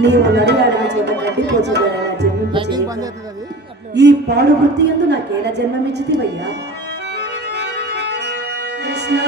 నీవు నడియాడిన చోట గడ్డిపోచదైనా ఈ పాడు వృత్తి ఎందు నాకేలా జన్మమిచ్చితివయ్యా కృష్ణ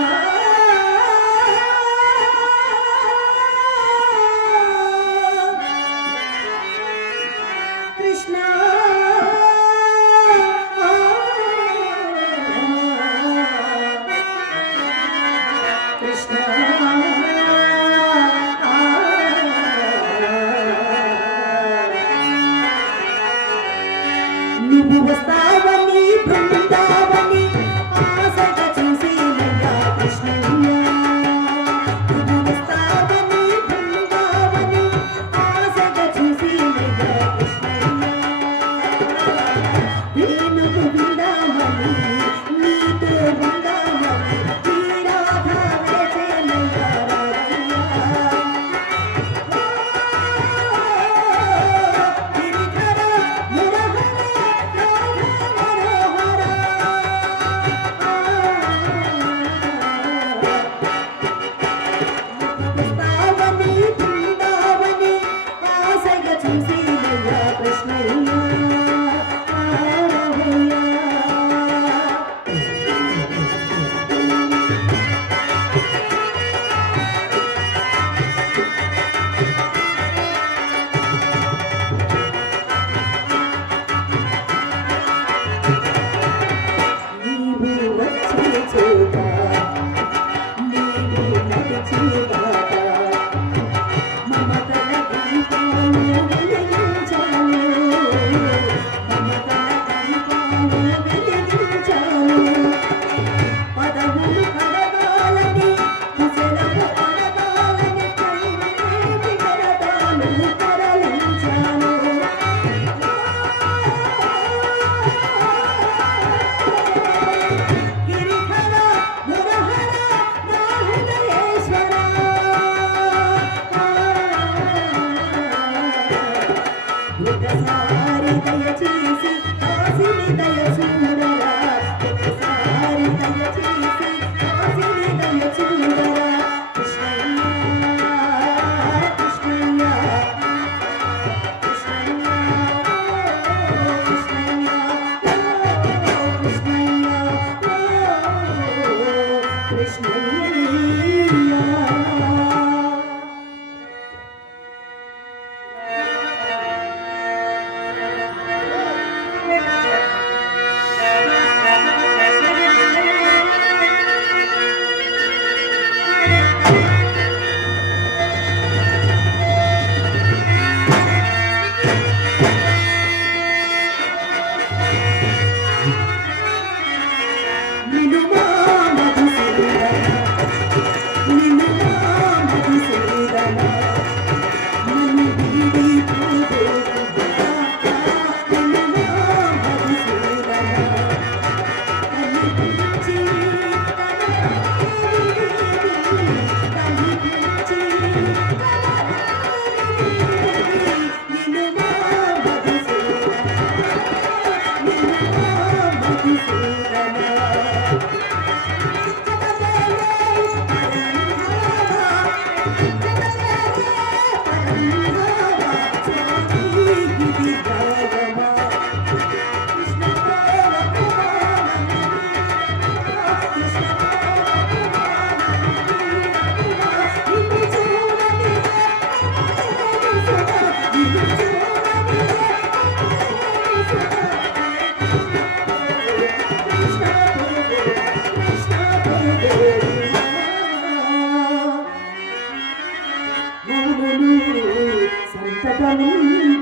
నువ్వు వస్తావని బృందావని ఆశగా చూసినయ్యా కృష్ణయ్య నువ్వు వస్తావని బృందావని ఆశగా చూసినయ్యా కృష్ణయ్య వేణుకు విందామని నీతో ఉందామని తీరాధా వేసేనయ్యా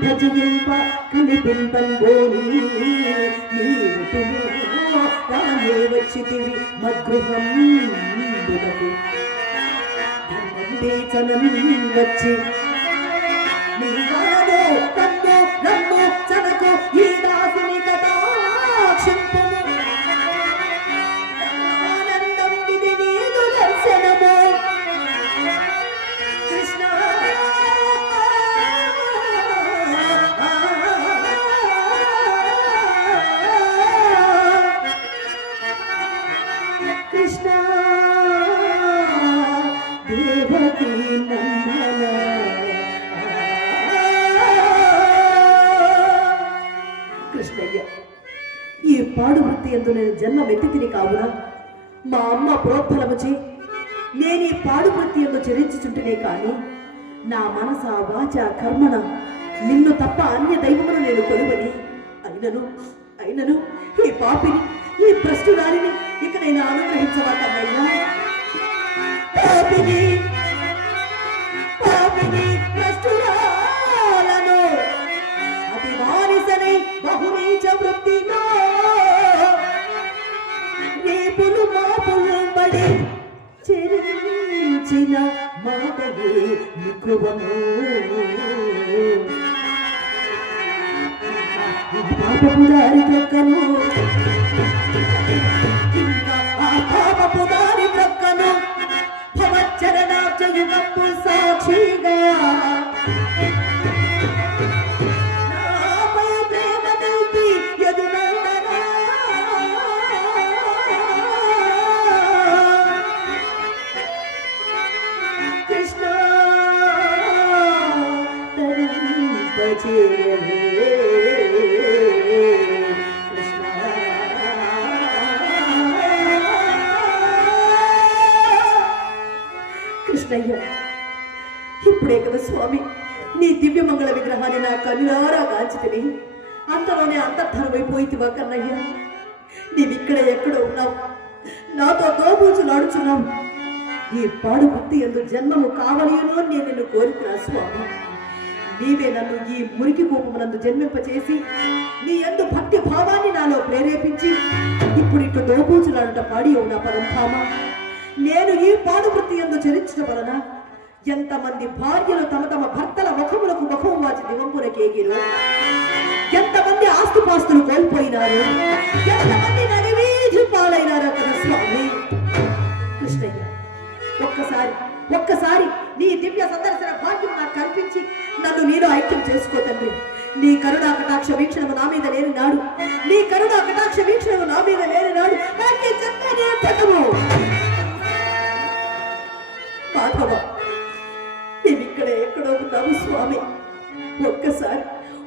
భజింప కనిపింపంగోని రానే వచ్చితివి మద్గృహం బుధకు ధర్మంబేచనం వచ్చి నీవాలో కన్ను నన్ను చనకు ఈ దాసుని కటాక్షింపము ఆనందం ఇది నీదు దర్శనము కృష్ణ కృష్ణ ఎందు నేను జన్మమెత్తి తిని కావున మా అమ్మ ప్రోత్ఫలముచి నేను ఈ పాడు వృత్తి ఎందు చెరించుచుంటేనే కాని నా మనస వాచ కర్మణ నిన్ను తప్ప అన్య దైవమును నేను కొలువని అయినను ఈ పాపిని ఈ భ్రష్టురాలిని ఇక నేను అనుగ్రహించవాలన్నయ్యా. పాపిని భ్రష్టురాలను అతి వారిసనై బహునీచ వృత్తిలో రేపులు మాపులు పడి చెరించిన మాటయే నికువము. పాపపు దారి ప్రక్కను ఆ పాపపు దారి ప్రక్కను భవచ్చరణాబ్జయుగపు సాక్షిగా నాపై ప్రేమ నిలిపి ఎదురండగా కృష్ణ తరింపచేయవే. కృష్ణయ్య, ఇప్పుడే కదా స్వామి నీ దివ్యమంగళ విగ్రహాన్ని నా కన్నులారా కాల్చితిని. అంతలోనే అంతర్ధానమైపోయితివా కన్నయ్య. నీవిక్కడ ఎక్కడో ఉన్నావు, నాతో తోబూచులాడుచున్నావు. ఈ పాడు వృత్తి ఎందు జన్మము కావలేనో నేను నిన్ను కోరుతున్నా స్వామి. నీవే నన్ను ఈ మురికి కూపమునందు జన్మింపచేసి నీ ఎందు భక్తి భావాన్ని నాలో ప్రేరేపించి ఇప్పుడు ఇటు దోబూచులాడుట పాడి అవునా పరంధామ. నేను ఈ పాడు వృత్తి ఎందు చరించడం వలన ఎంతమంది భార్యలు తమ తమ భర్తల ముఖములకు ముఖం వాచి దివంపులకేగిరు, ఎంతమంది ఆస్తుపాస్తులు కోల్పోయినారు, ఎంతమంది నలివీజు పాలైనారో కదా స్వామి. కృష్ణయ్య, ఒక్కసారి నీ దివ్య సందర్శన భాగ్యం నాకు కల్పించి నన్ను నేను ఐక్యం చేసుకో తండ్రి. నీ కరుణా కటాక్ష వీక్షణము నా మీద లేని నాడు, నీ కరుణా కటాక్ష వీక్షణము నా మీద లేని నాడు నాకే చెత్తనే పదము. మాధవ, నీవిక్కడ ఎక్కడో ఉన్నావు స్వామి.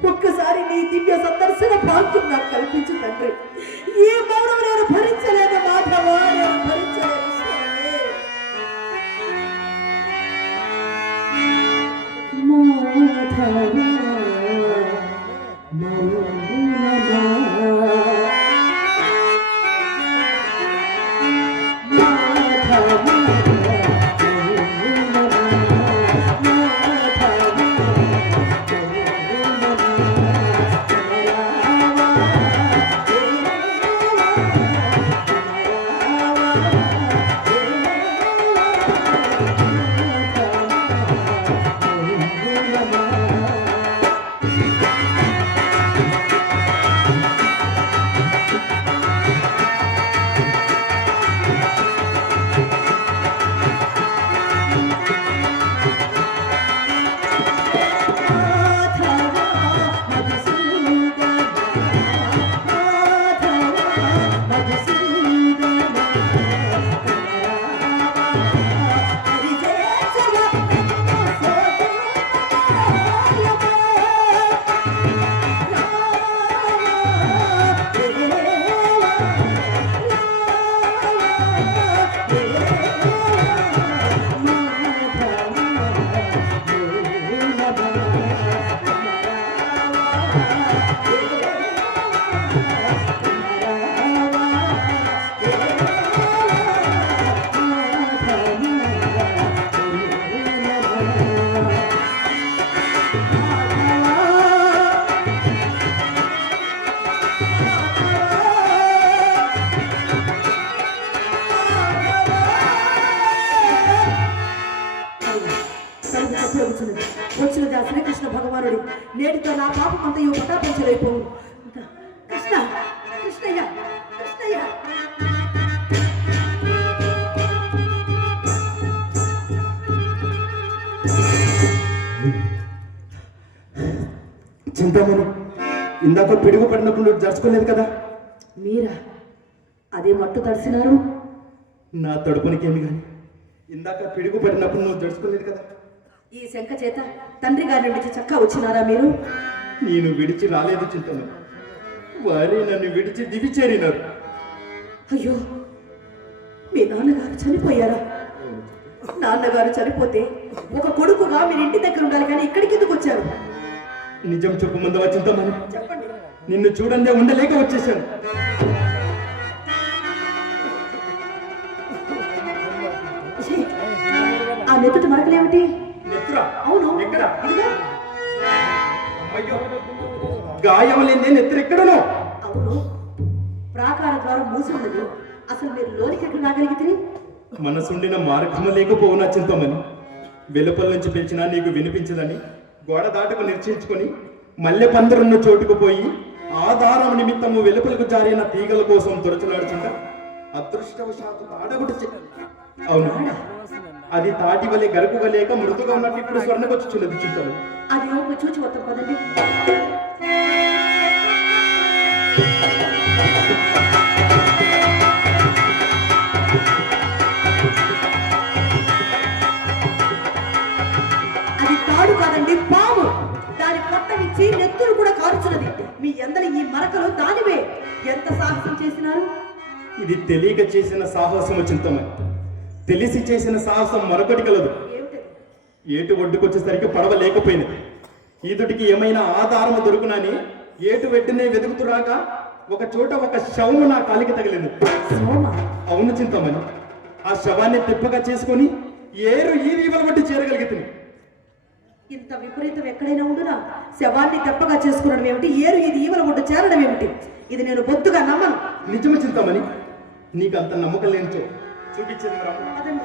ఒక్కసారి నీ దివ్య సందర్శన భాగ్యం నాకు కల్పించు తండ్రి. ఈ మౌనం నేను భరించలేను మాధవ, నేను భరించలేను స్వామి. మాధవ వచ్చినది శ్రీకృష్ణ భగవానుడు. నేటితో నా పాపం అంతయు పటాపంచలైపోవు. కృష్ణ, కృష్ణయ్య, కృష్ణయ్య. చింతామణి, ఇందాక పిడుగు పడినప్పుడు నువ్వు జరుచుకోలేదు కదా? మీరా? అదే మట్టు తడిసినారు. నా తడుపునికేమి కానీ ఇందాక పిడుగు పడినప్పుడు నువ్వు జరుచుకోలేదు కదా? ఈ శంఖ చేత తండ్రి గారి నుంచి చక్కా వచ్చినారా మీరు? నేను విడిచి రాలేదు చింతమణి, వారే నన్ను విడిచి దివి చేరినారు. అయ్యో, మీ నాన్నగారు చనిపోయారా? నాన్నగారు చనిపోతే ఒక కొడుకుగా మీరు ఇంటి దగ్గర ఉండాలి, కానీ ఇక్కడికి ఎందుకు వచ్చారు? నిజం చెప్పు ముందు చింతమని. చెప్పండి. నిన్ను చూడందే ఉండలేక వచ్చేసాను. ఛీ, ఆ నెత్తుటి మరకలేమిటి? నెత్తురా? అవును, ఎక్కడ? ఇదిగో. అయ్యో, గాయం లేని నెత్తురు ఎక్కడనో? అవును, ప్రాకార ద్వారం మూసి ఉన్నది. అసలు మీరు లోనికి ఎక్కడ రాగలిగితే? మనసుండిన మార్గము లేకపోవునా చింతమని. వెలుపల నుంచి పిలిచినా నీకు వినిపించదని గోడ దాటుకు నిర్చయించుకొని మల్లె పందిరున్న చోటుకు పోయి ఆధారం నిమిత్తము వెలుపలకు జారిన తీగల కోసం తొరచులాడుచుంట అదృష్టవశాత్తు తాడగుటి అవును, అది తాటి వలె గరుకుగా లేక మృదుగా ఉన్నట్టు ఇప్పుడు స్వర్ణకొచ్చుచున్నది చింతలు. అది ఒక చూచి వస్తాం పదండి. అది తాడు కాదండి, పాము. దాని కొట్టనిచ్చి నెత్తులు కూడా కాల్చున్నది. మీ అందరి ఈ మరకలు దానివే. ఎంత సాహసం చేసినారు? ఇది తెలియక చేసిన సాహసము చింతమని. తెలిసి చేసిన సాహసం మరొకటి కలదు. ఏమిటది? ఏటు ఒడ్డుకొచ్చేసరికి పడవ లేకపోయినది. ఈదుటికి ఏమైనా ఆధారము దొరుకునని ఏటు వెంటనే వెతుకుతురాగా ఒక చోట ఒక శవము నా కాలికి తగిలింది. సోమా? అవును చింతమని. ఆ శవాన్ని తిప్పగా చేసుకొని ఏరు ఈ వీవల బట్టి చేరగలిగితే. ఇంత విపరీతం ఎక్కడైనా ఉండునా? శవాన్ని తెప్పగా చేసుకునడం ఏమిటి? ఏరు ఇది ఈవల ఒడ్డు చేరడం ఏమిటి? ఇది నేను బొత్తుగా నమ్మను. నిజము చింతమని. నీకు అంత నమ్మకం లేనిచో చూపించేది రా. అదండి.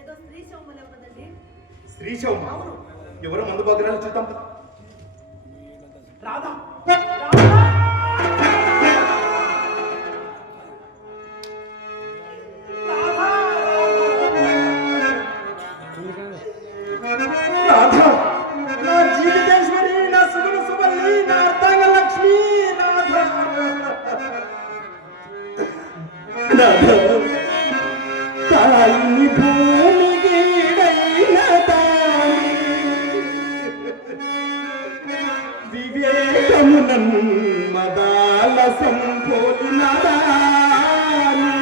ఏదో స్త్రీ శవములే ఉన్నదండి. శ్రీశవం ఎవరో మందు బాగ్రాలు చూద్దాం. రాధా రాధా, నా జీవితేశ్వరి, నా సుగుణ సువల్లి, నా అర్థంగ లక్ష్మి రాధా. రాధా, తాయి భూమి గీడైన తాయి వివేకమునన్ మదాల సంపోలిన దాని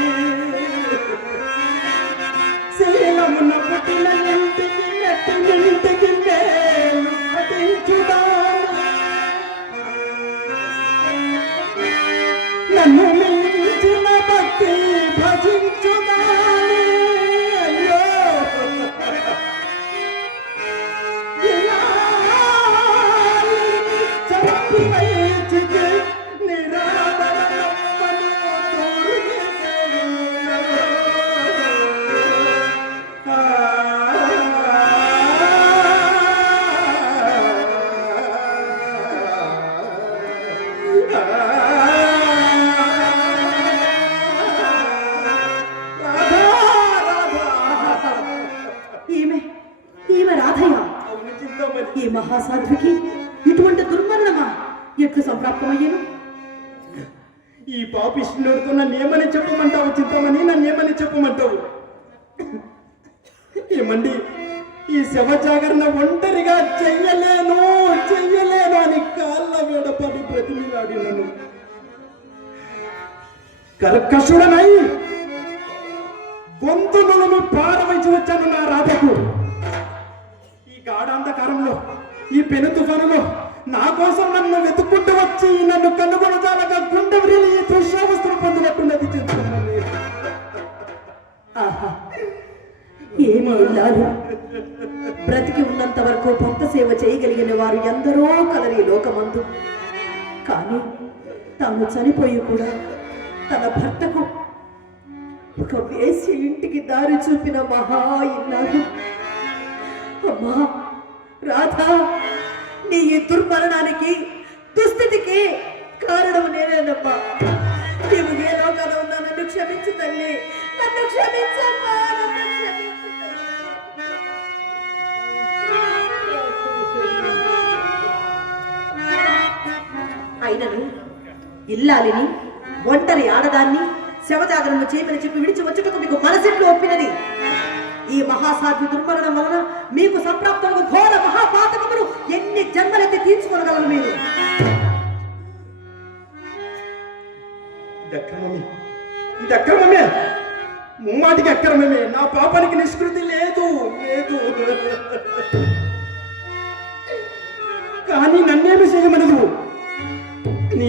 శీలమున పుట్టిన ఇంటికి మెట్టినింటికి మేలు పఠించుదాని నన్ను మించిన భక్తి భజించుదాని. అయ్యో, ఇలా చంపి వైచికి నిరాదరణమ్మను తోరిగెసెను. ఈమె ఈమె రాధయ్య. ఈ మహాసాధ్వికి ఇటువంటి దుర్మరణమా ఎట్లు సంప్రాప్తమయ్యేను? ఈ పాపిష్ణుడితో నన్ను ఏమని చెప్పమంటావు చింతమని? నన్ను ఏమని చెప్పమంటావు? ఏమండి, ఈ శవ జాగరణ ఒంటరిగా చెయ్యలేను చెయ్యలేను అని కాళ్ళ వేడపడి బ్రతిమిలాడినను. కర్కశుడనై గొంతులను పారవైచి వచ్చాను నా రాధకు. ఈ గాఢాంధకారంలో, ఈ పెను తుఫానులో నా కోసం నన్ను వెతుక్కుంటూ వచ్చి నన్ను కనుగొనజాలగా గుండె విరిగి ఈ దృశ్యావస్థను పొందినట్టున్నది చింతమని. ఆహా, ఏమి ఇల్లాలు! బ్రతికి ఉన్నంత వరకు భక్త సేవ చేయగలిగిన వారు ఎందరో కలరు ఈ లోకమందు. కానీ తాను చనిపోయి కూడా తన భర్తకు ఒక వేసి ఇంటికి దారి చూపిన మహా ఇల్లాలు. అమ్మా, రాధా, నీ ఈ దుర్మరణానికి దుస్థితికి కారణం నేనేనమ్మా. నీవు ఏ లోకాన ఉన్నా నన్ను క్షమించు తల్లి, నన్ను క్షమించమ్మా, నన్ను క్షమించు తల్లి. అయినను ఇల్లాలిని, ఒంటరి ఆడదాన్ని శవజాగరణ చేయమని చెప్పి విడిచి వచ్చుటకు మీకు మనసెట్లు ఒప్పినది. ఈ మహాసాధ్వి దుర్మరణం వలన మీకు సంప్రాప్తము ఘోర మహాపాతకములు ఎన్ని జన్మలైతే తీర్చుకోగలరు మీరు. ఇది అక్రమమే, ముమ్మాటికి అక్రమమే. నా పాపానికి నిష్కృతి లేదు లేదు. కానీ నన్నేమి చేయమనదు. నీ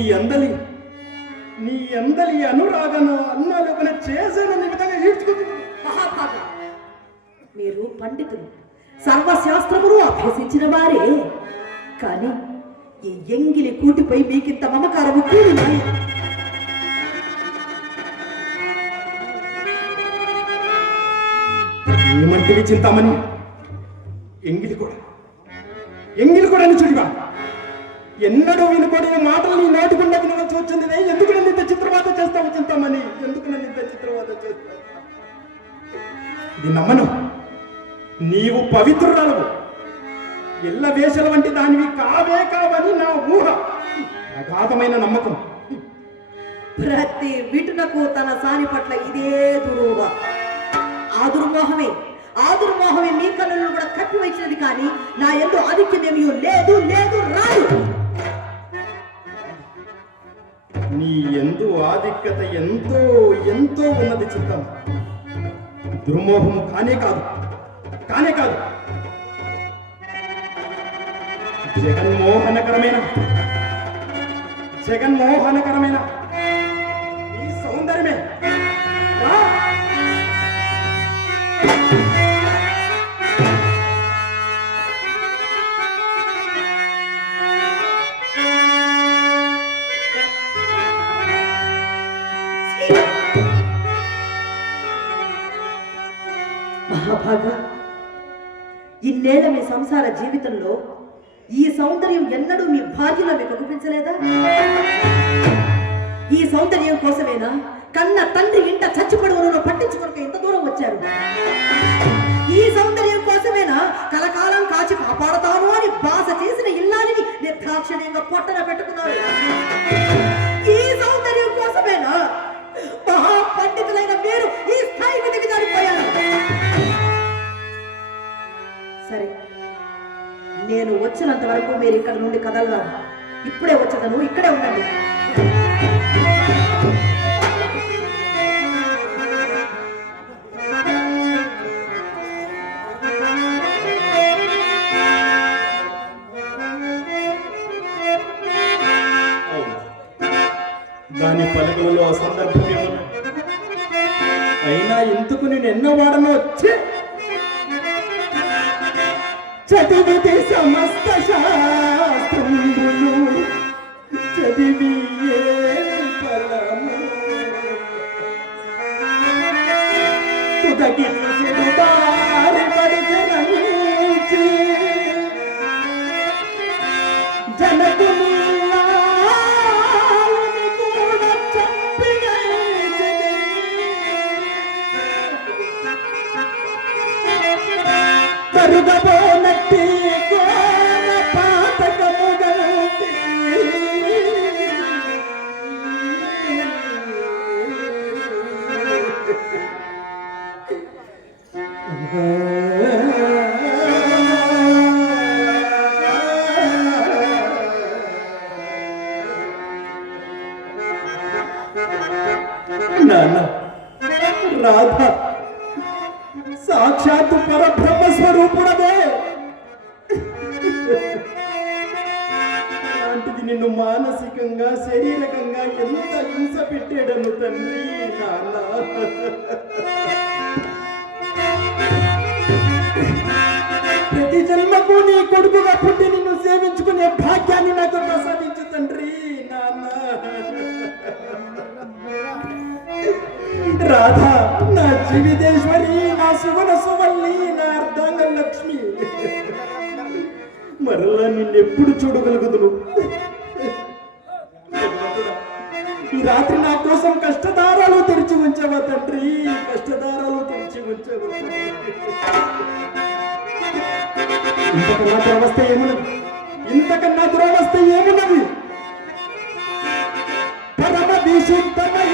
అందలి అనురాగన అన్నాలోకన చేశానని విధంగా ఈడ్చుకుంటుంది. మహాభాగ, మీరు పండితులు, సర్వశాస్త్రములు అభ్యసించిన వారే. కానీ ఈ ఎంగిలి కూటిపై మీకింత మమకారము కూడినాయి. ఏమంటివి చింతామణి? ఎంగిలి కూడా అని చూడివా? ఎన్నడూ వినకూడని మాటలు నీ నోటికుండా వినవలసి వచ్చింది. ఎందుకు నన్ను ఇంత చిత్రవాత చేస్తావు చింతామణి? ఎందుకు నన్ను ఇంత చిత్రవాత చేస్తావు? ఇది నమ్మను. నీవు పవిత్రురాలవు, ఎల్ల వేషల వంటి దానివి కావని నా ఊహ, అగాధమైన నమ్మకం. ప్రతి విటునకు తన సాని పట్ల ఇదే దురూహ. ఆ దుర్మోహమే మీ కన్నులను కూడా కప్పివచ్చినది. కానీ నా ఎందు ఆధిక్యమేమీ లేదు రాదు. నీ ఎందు ఆధిక్యత ఎంతో ఉన్నది చిత్తం. దుర్మోహము కానే కాదు. జగన్మోహనకరమైన ఈ సౌందర్యమే. మహాభాగ, ఇన్నేళ్ల మీ సంసార జీవితంలో ఈ సౌందర్యం ఎన్నడూ మీ భార్యలో మీకు అనిపించలేదా? ఈ సౌందర్యం కోసమేనా కన్న తండ్రి ఇంట చచ్చిపడువను పట్టించుకోక ఇంత దూరం వచ్చారు? ఈ సౌందర్యం కోసమేనా కలకాలం కాచి కాపాడతాను అని బాస చేసిన ఇల్లాలిని నిర్దాక్షిణ్యంగా పొట్టన పెట్టుకున్నారు? ఈ సౌందర్యం కోసమేనా మహాపండితులైన మీరు ఈ స్థాయికి దిగజారిపోయారు? సరే, నేను వచ్చినంత వరకు మీరు ఇక్కడ నుండి కదలరాదు. ఇప్పుడే వచ్చేదను, ఇక్కడే ఉండండి. దాని పలుకులలో సందర్భం అయినా ఎందుకు నేను ఎన్నో వాడను వచ్చి చదివితే సమస్త శాస్త్రములు చదివి తుదకి జనకు కరుగబోనట్టి కోన పాతకముగంటి నాన్న రాధ సాక్షాత్తు పరబ్రహ్మ స్వరూపుడమే. అలాంటిది నిన్ను మానసికంగా శారీరకంగా ఎంత హింస పెట్టాడను తండ్రి. నాన్న, ప్రతి జన్మకు నీ కొడుకుగా పుట్టి నిన్ను సేవించుకునే భాగ్యాన్ని నాకు ప్రసాదించు తండ్రి. నాన్న, రాధా నా జీవితేశ్వరి, నా సువన సువల్లి, నా అర్ధాంగ లక్ష్మి, మరలా నిన్నెప్పుడు చూడగలుగుదును? ఈ రాత్రి నా కోసం కష్టదారాలు తెరిచి ఉంచావా తండ్రి, కష్టదారాలు తెరిచి ఉంచావా? ఇంతకన్నా దురవస్థ ఏమున్నది? ఇంతకన్నా దురవస్థ ఏమున్నది? పరమ విశుద్ధమై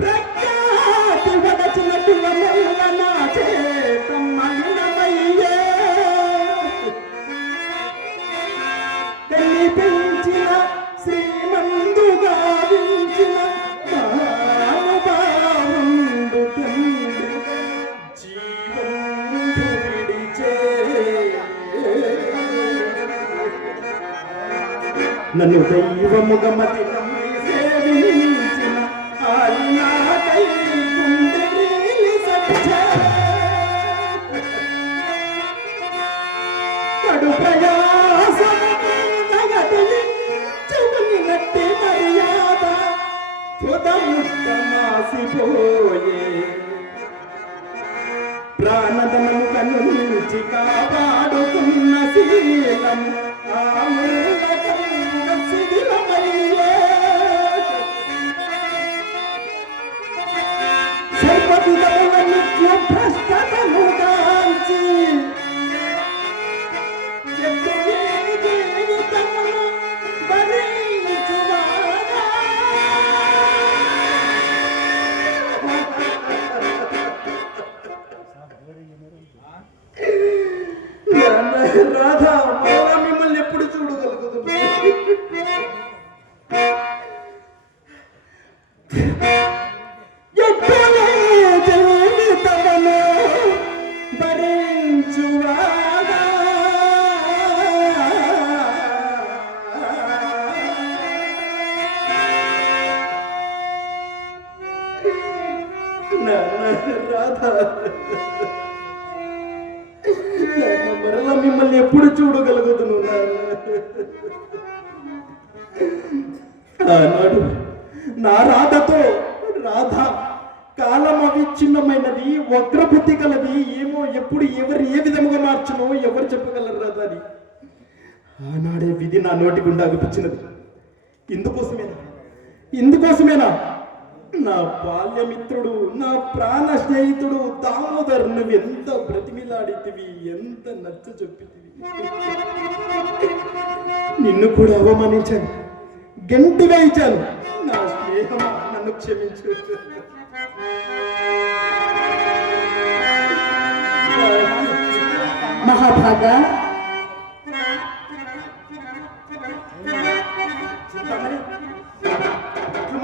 ప్రఖ్యాతి వదచినట్టు వల్ల నా చేత మలినమయ్యే కనిపించిన శ్రీమందుగా వించిన మహానుభావుండు తండ్రి జీవంబు విడిచే నన్ను దైవముగా మతి నమ్మి సేవించిన ఆయనకై గుండె రీలి సచ్చే కడు ప్రయాసము దయదించుకుని నట్టి మర్యాద తుదముట్టమాసిపోయే ప్రాణధనము కనుంచి కాపాడుకున్న శీలం ఆమూలకంగా శిథిలమయ్యే సర్వవిధముల నిత్య భ్రష్టతను గాంచి జీవితమును భరించువాడా రాధా మరలా మిమ్మల్ని ఎప్పుడు చూడగలుగుతుంది? ఎక్కడే జీవితమును భరించువాడా రాధా మరలా మిమ్మల్ని ఎప్పుడు చూడగలుగుతును? ఆనాడు నా రాధతో రాధ కాలం అవిచ్ఛిన్నమైనది, వక్రబుద్ధి కలది, ఏమో ఎప్పుడు ఎవరు ఏ విధముగా మార్చునో ఎవరు చెప్పగలరు రాధ అని ఆనాడే విధి నా నోటి గుండా అగుపించినది. ఇందుకోసమేనా నా బాల్యమిత్రుడు, నా ప్రాణ స్నేహితుడు దామోదర్ నువ్వు ఎంత బ్రతిమిలాడితివి, ఎంత నచ్చ చెప్పితివి. నిన్ను కూడా అవమానించాను, గంటి వేయించాను. నా స్నేహమా, నన్ను క్షమించు. మహాభాగా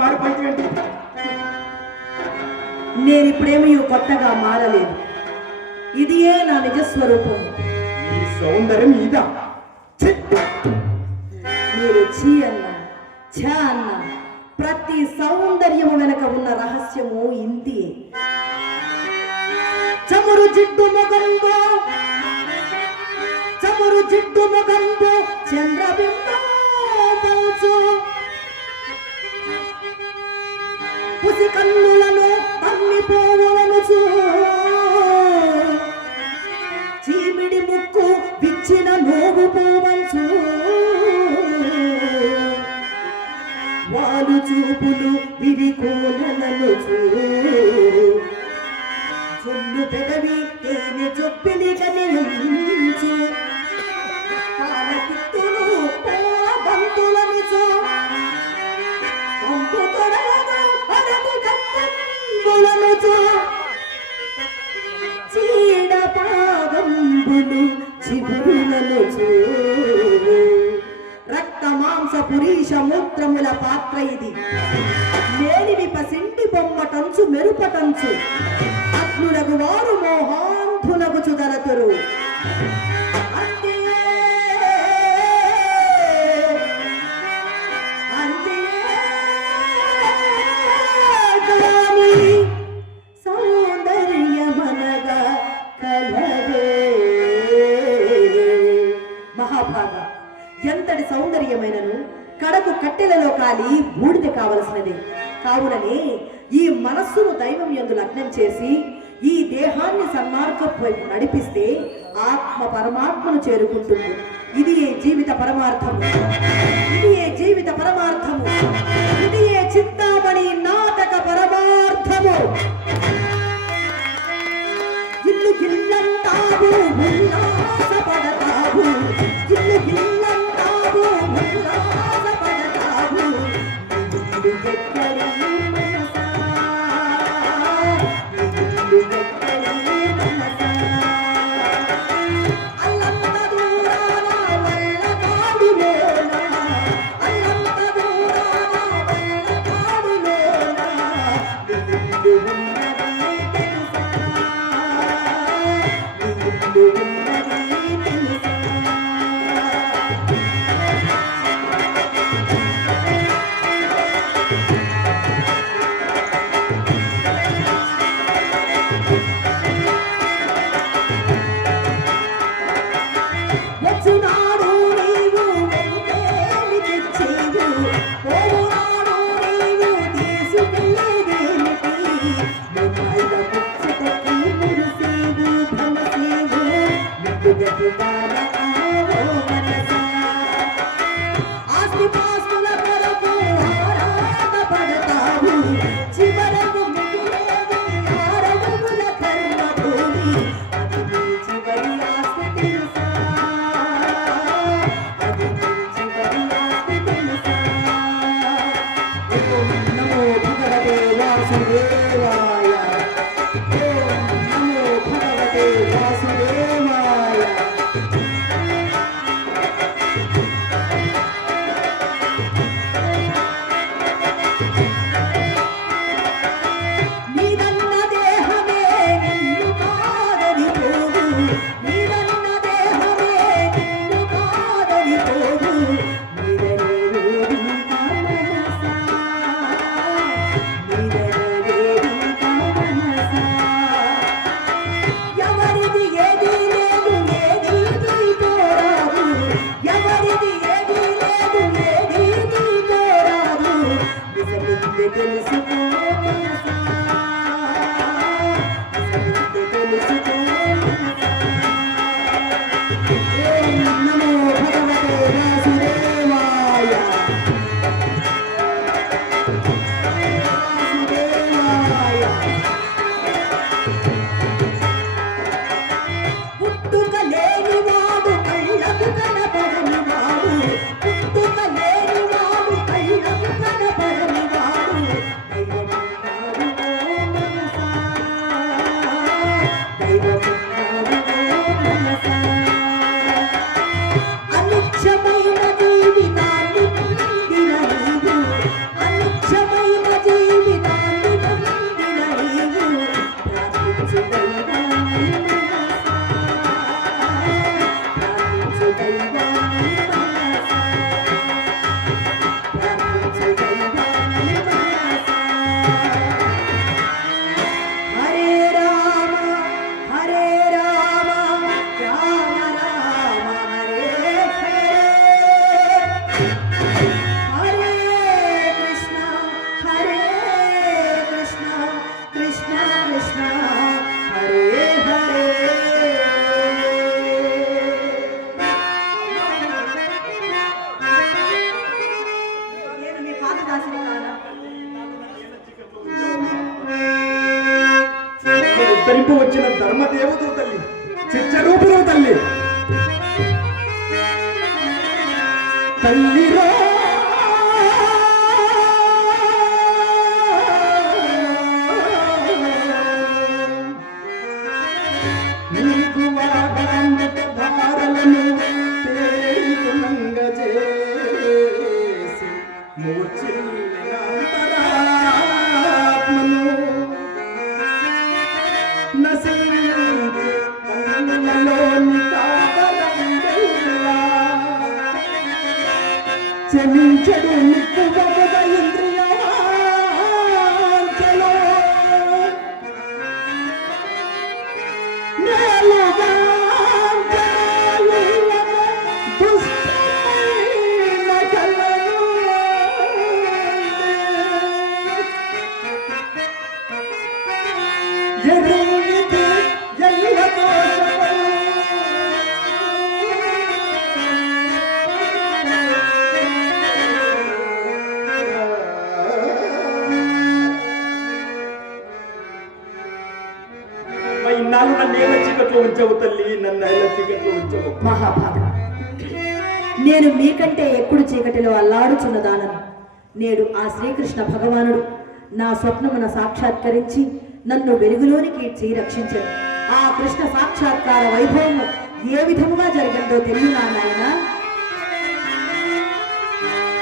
మారిపోయింది. నేనిప్పుడేమీ కొత్తగా మారలేదు. ఇదియే నా నిజస్వరూపం. ఈ సౌందర్యం ఇదా? మీరు చీ అన్న ఛ అన్న ప్రతి సౌందర్యము వెనక ఉన్న రహస్యము ఇంతియే. చమురు జిడ్డు మొగంబో చంద్రబింబు పుసి కన్నులను అన్ని పోవులను చీమిడి ముక్కు విచ్చిన నోగు పోవంచు వాలు చూపులు విరికోలను జొల్లు పెదవి తేనె చొప్పిలి కనిపించు పాలకిత్తులు పూల బంతులను పంపు తొడలను అరటి కత్తంబులను చీడ పాదంబులు చిగురులను రక్త మాంస పురీష మూత్రముల పాత్ర ఇది. మేలిమి పసిండి బొమ్మటంచు మెరుపటంచు అగ్నులకు వారు మోహాంధులకు చుదరతురు. సౌందర్యమనగా కలవే. మహాభాగ ఎంతటి సౌందర్యమైనను కడకు కట్టెలలో కాలి బూడిద కావలసినది. కావుననే ఈ మనస్సును దైవం యందు లగ్నం చేసి ఈ దేహాన్ని సన్మార్గపు వైపు నడిపిస్తే ఆత్మ పరమాత్మను చేరుకుంటుంది. ఇది ఏ జీవిత పరమార్థము, ఇది ఏ జీవిత పరమార్థము, ఇది ఏ చింతామణి నాటక పరమార్థము. ఇల్లు గిల్లంటావు ఉల్లాసపడతావు, ఇల్లు గిల్లంటావు ఉల్లాసపడతావు. ఇల్లు ఎక్కడి మనసా, ఇల్లు ఎక్కడి మనసా. అల్లంత దూరాన వల్లకాడులోన, అల్లంత దూరాన వల్లకాడులోన ఇల్లు ఉన్నది తెలుసా, ఇల్లు ఉన్నది తెలుసా. వచ్చునాడు నీవు వెంటేమి తెచ్చేవు, పోవునాడు నీవు తీసుకెళ్ళేదేమిటి. ముమ్మాయిల ముచ్చటకి మురిసేవు భ్రమసేవు, ముద్దుగట్టుగాన ఆవో మనసా. ఆస్తిపాస్తుల కొరకు ఆరాటపడతావు, చివరకు మిగిలేవు ఆరడుగుల కర్మభూమి. అది నీ చివరి ఆస్తి తెలుసా, అది నీ చివరి ఆస్తి తెలుసా. ఓం నమో భగవతే వాసుదేవాయ, ఓం నమో భగవతే వాసుదేవాయ. నీదన్న దేహమే నిన్ను కాదని పోవు, నీదన్న దేహమే నిన్ను కాదని పోవు. నీదనేది మనసా, నీదనేది మనసా. ఎవరిది ఏది లేదు, ఏది నీకోరాదు, ఎవరిది ఏది లేదు, ఏది నీకోరాదు. నిజమిది తెలుసుకో మనసా, నిజమిది తెలుసుకో మనసా. ఓం నమో భగవతే వాసుదేవాయ, వాసుదేవాయ. పుట్టుక లేనివాడు కళ్ళకు కనపడనివాడు, పుట్టుక లేనివాడు కళ్ళకు కనపడనివాడు. దైవమున్నాడు ఓ మనసా, దైవమున్నాడు ఓ మనసా. అనిత్యమైన జీవితాన్ని పొందిన నీవు, అనిత్యమైన జీవితాన్ని పొందిన నీవు. ప్రార్థించు దైవాన్ని మనసా, ప్రార్థించు దైవాన్ని మనసా, ప్రార్థించు దైవాన్ని మనసా. హరే రామ హరే రామ, రామ రామ హరే హరే. హరే కృష్ణ హరే కృష్ణ, కృష్ణ కృష్ణ హరే హరే. నేను మీ పాదదాసిని కాదా? ఉద్ధరింపు వచ్చిన ధర్మదేవత తల్లి, చిచ్చరూపులు తల్లి. తల్లిరా నీకు వాగాంత భారలను తేలికనంగజేసి మూర్ఛిల్లిన అంతరాత్మను నశించి కన్నులలోని కాపరంగల్లా చెమించడు నిప్పువముగ ఇంద్రియవాంఛలో నేలుగాంఛనాయులను దుష్టమైన కలను చీకట్లో ఉంచావు తల్లి, నన్ను ఇలా చీకట్లో ఉంచావు. మహాభాగ, నేను మీకంటే ఎక్కుడు చీకటిలో అల్లాడుచున్నదానను. నేడు ఆ శ్రీకృష్ణ భగవానుడు నా స్వప్నమున సాక్షాత్కరించి నన్ను వెలుగులోనికి ఇచ్చి రక్షించాడు. ఆ కృష్ణ సాక్షాత్కార వైభవం ఏ విధముగా జరిగిందో తెలియనా నాయన?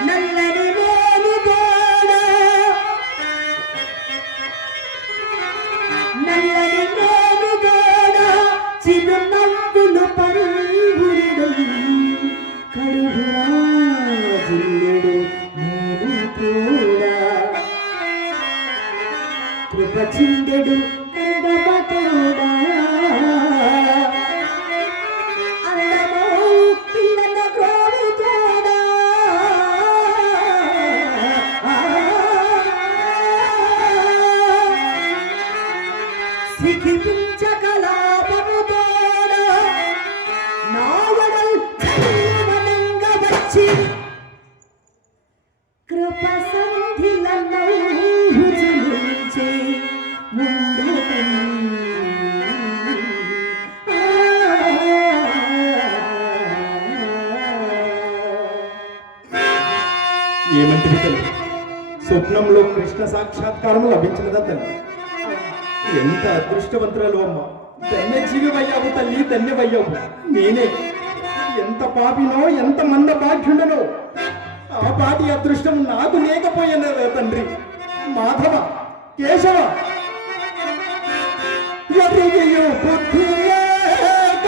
నల్లని వేణి గోడ, నల్లని వేణి గోడ, చిరునవ్వులు పరుగురిడు, కడుగురా జిల్లెడు నేను కూడా, కృప చిందెడు కృపతోడా, అందమో పిల్లల గోరుతోడా, సిగిపించకలాపముతోడా, నాయడల్ చల్లవనంగ వచ్చి కృప సంధిలను రుచులుంచి ఏమంటిది తల్లి? స్వప్నంలో కృష్ణ సాక్షాత్కారం లభించినదా తల్లి? ఎంత అదృష్టవంతురాలు అమ్మ! ధన్యజీవివయ్యావు తల్లి, ధన్యవయ్యావు. నేనే ఎంత పాపినో, ఎంత మంద భాగ్యుడనో, ఆ పాటి అదృష్టం నాకు లేకపోయినదా తండ్రి? మాధవ, కేశవ, ఎరిగియు బుద్ధి లేక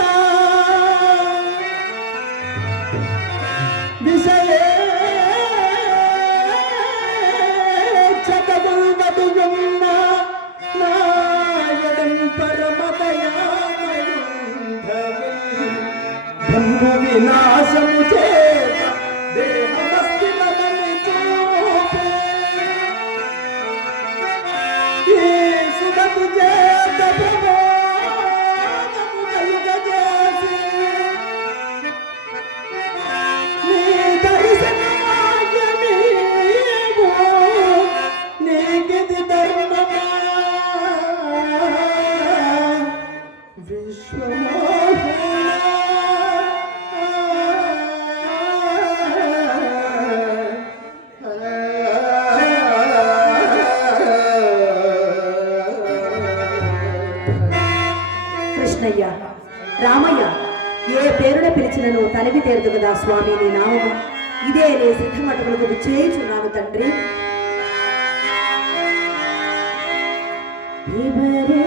విషయేచ్ఛతగుల్వదుయున్న నాయడం పరమదయామయుంధవే, బంధు వినాశము చేత దేహమస్తినమని చూపే, సుగతు చేత ప్రబోధము కలుగజేసి, నీ దర్శనమాయనీవు, నీకిది ధర్మమా విశ్వమోహనా. కృష్ణయ్య, రామయ్య, ఏ పేరున పిలిచినను తనివి తీరదు కదా స్వామి నీ నామము. ఇదే నీ సిద్ధమటములకు విచ్చేయుచున్నాను తండ్రి. వివరే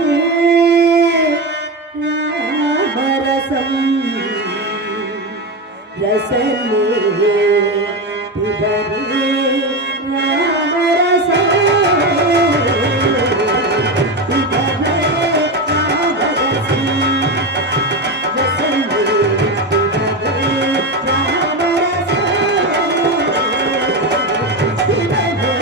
రామరసం రసనే, వివరే రామరసం, వివరే రామరసం రసనే, వివరే రామరసం, వివరే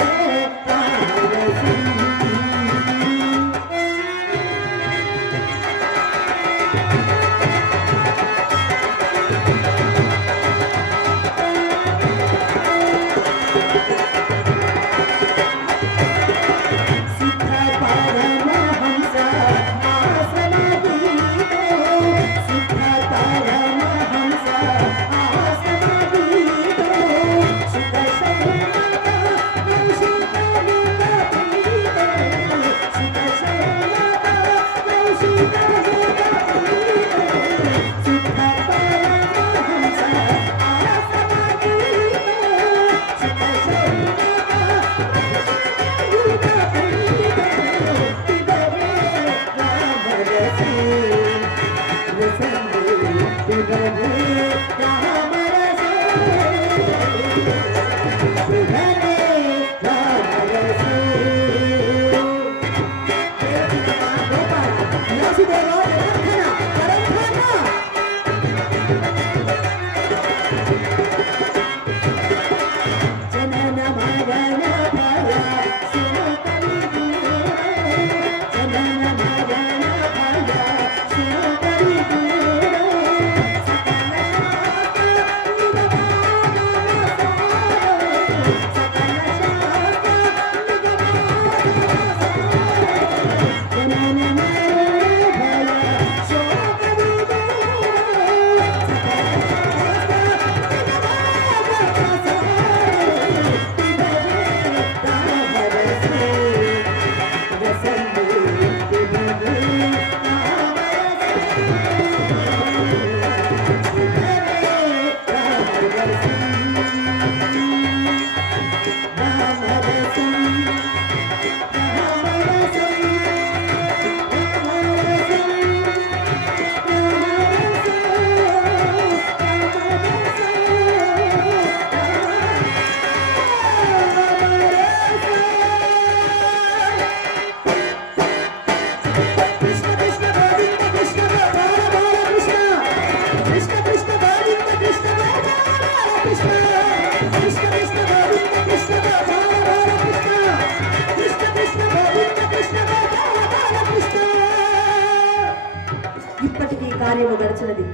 ఇప్పటికీ కార్యము గడిచినది.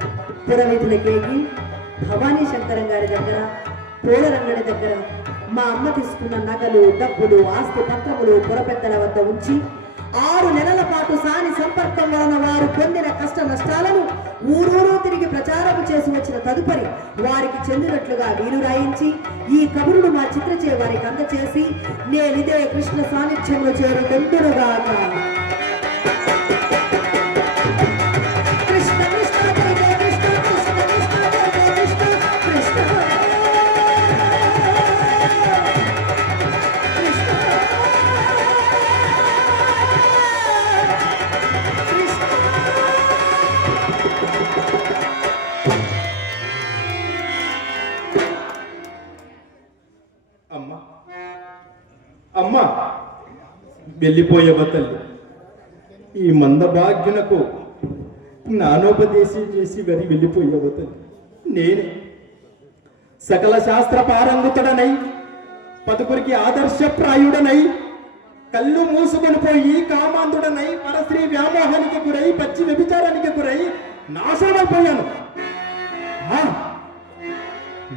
పురవిధులకేగి భవానీ శంకరం గారి దగ్గర, పోలరంగడి దగ్గర మా అమ్మ తీసుకున్న నగలు, డబ్బులు, ఆస్తి పత్రములు పురపెద్దల వద్ద ఉంచి 6 నెలల పాటు సాని సంపర్కం వలన వారు పొందిన కష్ట నష్టాలను ఊరూరు తిరిగి ప్రచారం చేసి వచ్చిన తదుపరి వారికి చెందినట్లుగా వీలు రాయించి ఈ కబురును మా చిత్రచే వారికి అందచేసి నేనిదే కృష్ణ సాన్నిధ్యంలో చేరుకుంటునుగాక. కృష్ణ కృష్ణ జయ జయ కృష్ణ కృష్ణ కృష్ణ జయ జయ కృష్ణ కృష్ణ అమ్మా అమ్మా వెళ్ళిపోయేవ తల్లి, ఈ మందభాగ్యునకు జ్ఞానోపదేశం చేసి వరి వెళ్ళిపోయేవ తల్లి. నేనే సకల శాస్త్ర పారంగుతుడనై, పదుగురికి ఆదర్శప్రాయుడనై, కళ్ళు మూసుకొని పోయి కామాంధుడనై, పరశ్రీ వ్యామోహానికి గురై, పచ్చి వ్యభిచారానికి గురై నాశనమైపోయాను.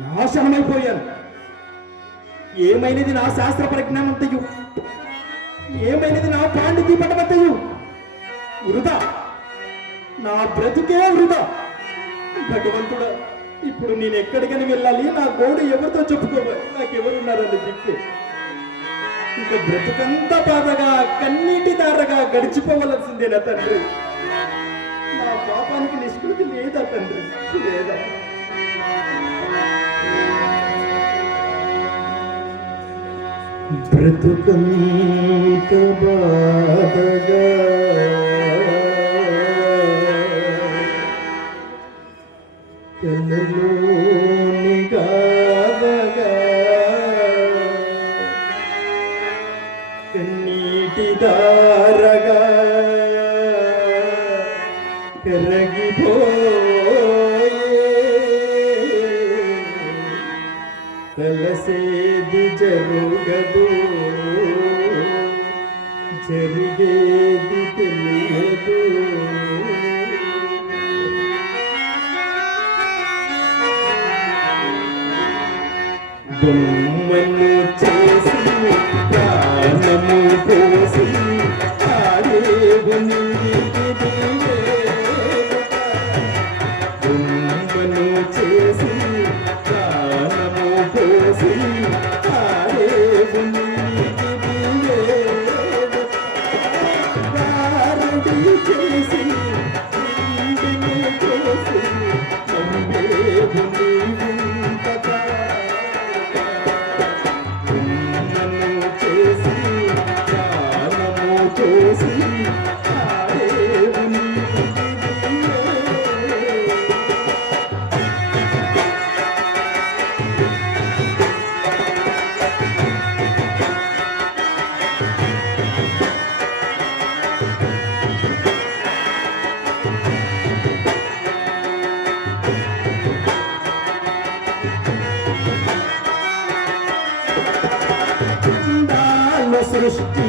నాశనమైపోయాను. ఏమైనది నా శాస్త్ర పరిజ్ఞానంతయు, ఏమైనది నా పాండితీ పటమంతయు వృధా, నా బ్రతుకే వృధా. భగవంతుడా, ఇప్పుడు నేను ఎక్కడికని వెళ్ళాలి? నా గోడు ఎవరితో చెప్పుకోవాలి? నాకెవరున్నారని దిక్కు. ఇక బ్రతుకంతా బాధగా, కన్నీటి దారగా గడిచిపోవలసిందేనా తండ్రి? నా పాపానికి నిష్కృతి లేదా తండ్రి? లేదా? బ్రతుకంత బాధగా కలలోని గాథగా కన్నీటి దారగా కరగిపోయే తలసేది జరుగదు, జరిగేది తెలియదు. బొమ్మను చేసి ప్రాణము పోసి ఆడేవు నీకి బొమ్మను చేసి ప్రాణము పోసి ఆడేవు నీకి వారడి చేసి ఇంటిని కోసి నమ్మేవు నీవుంతగా చేసి ప్రాణము చేసి ఆడేవు నీకి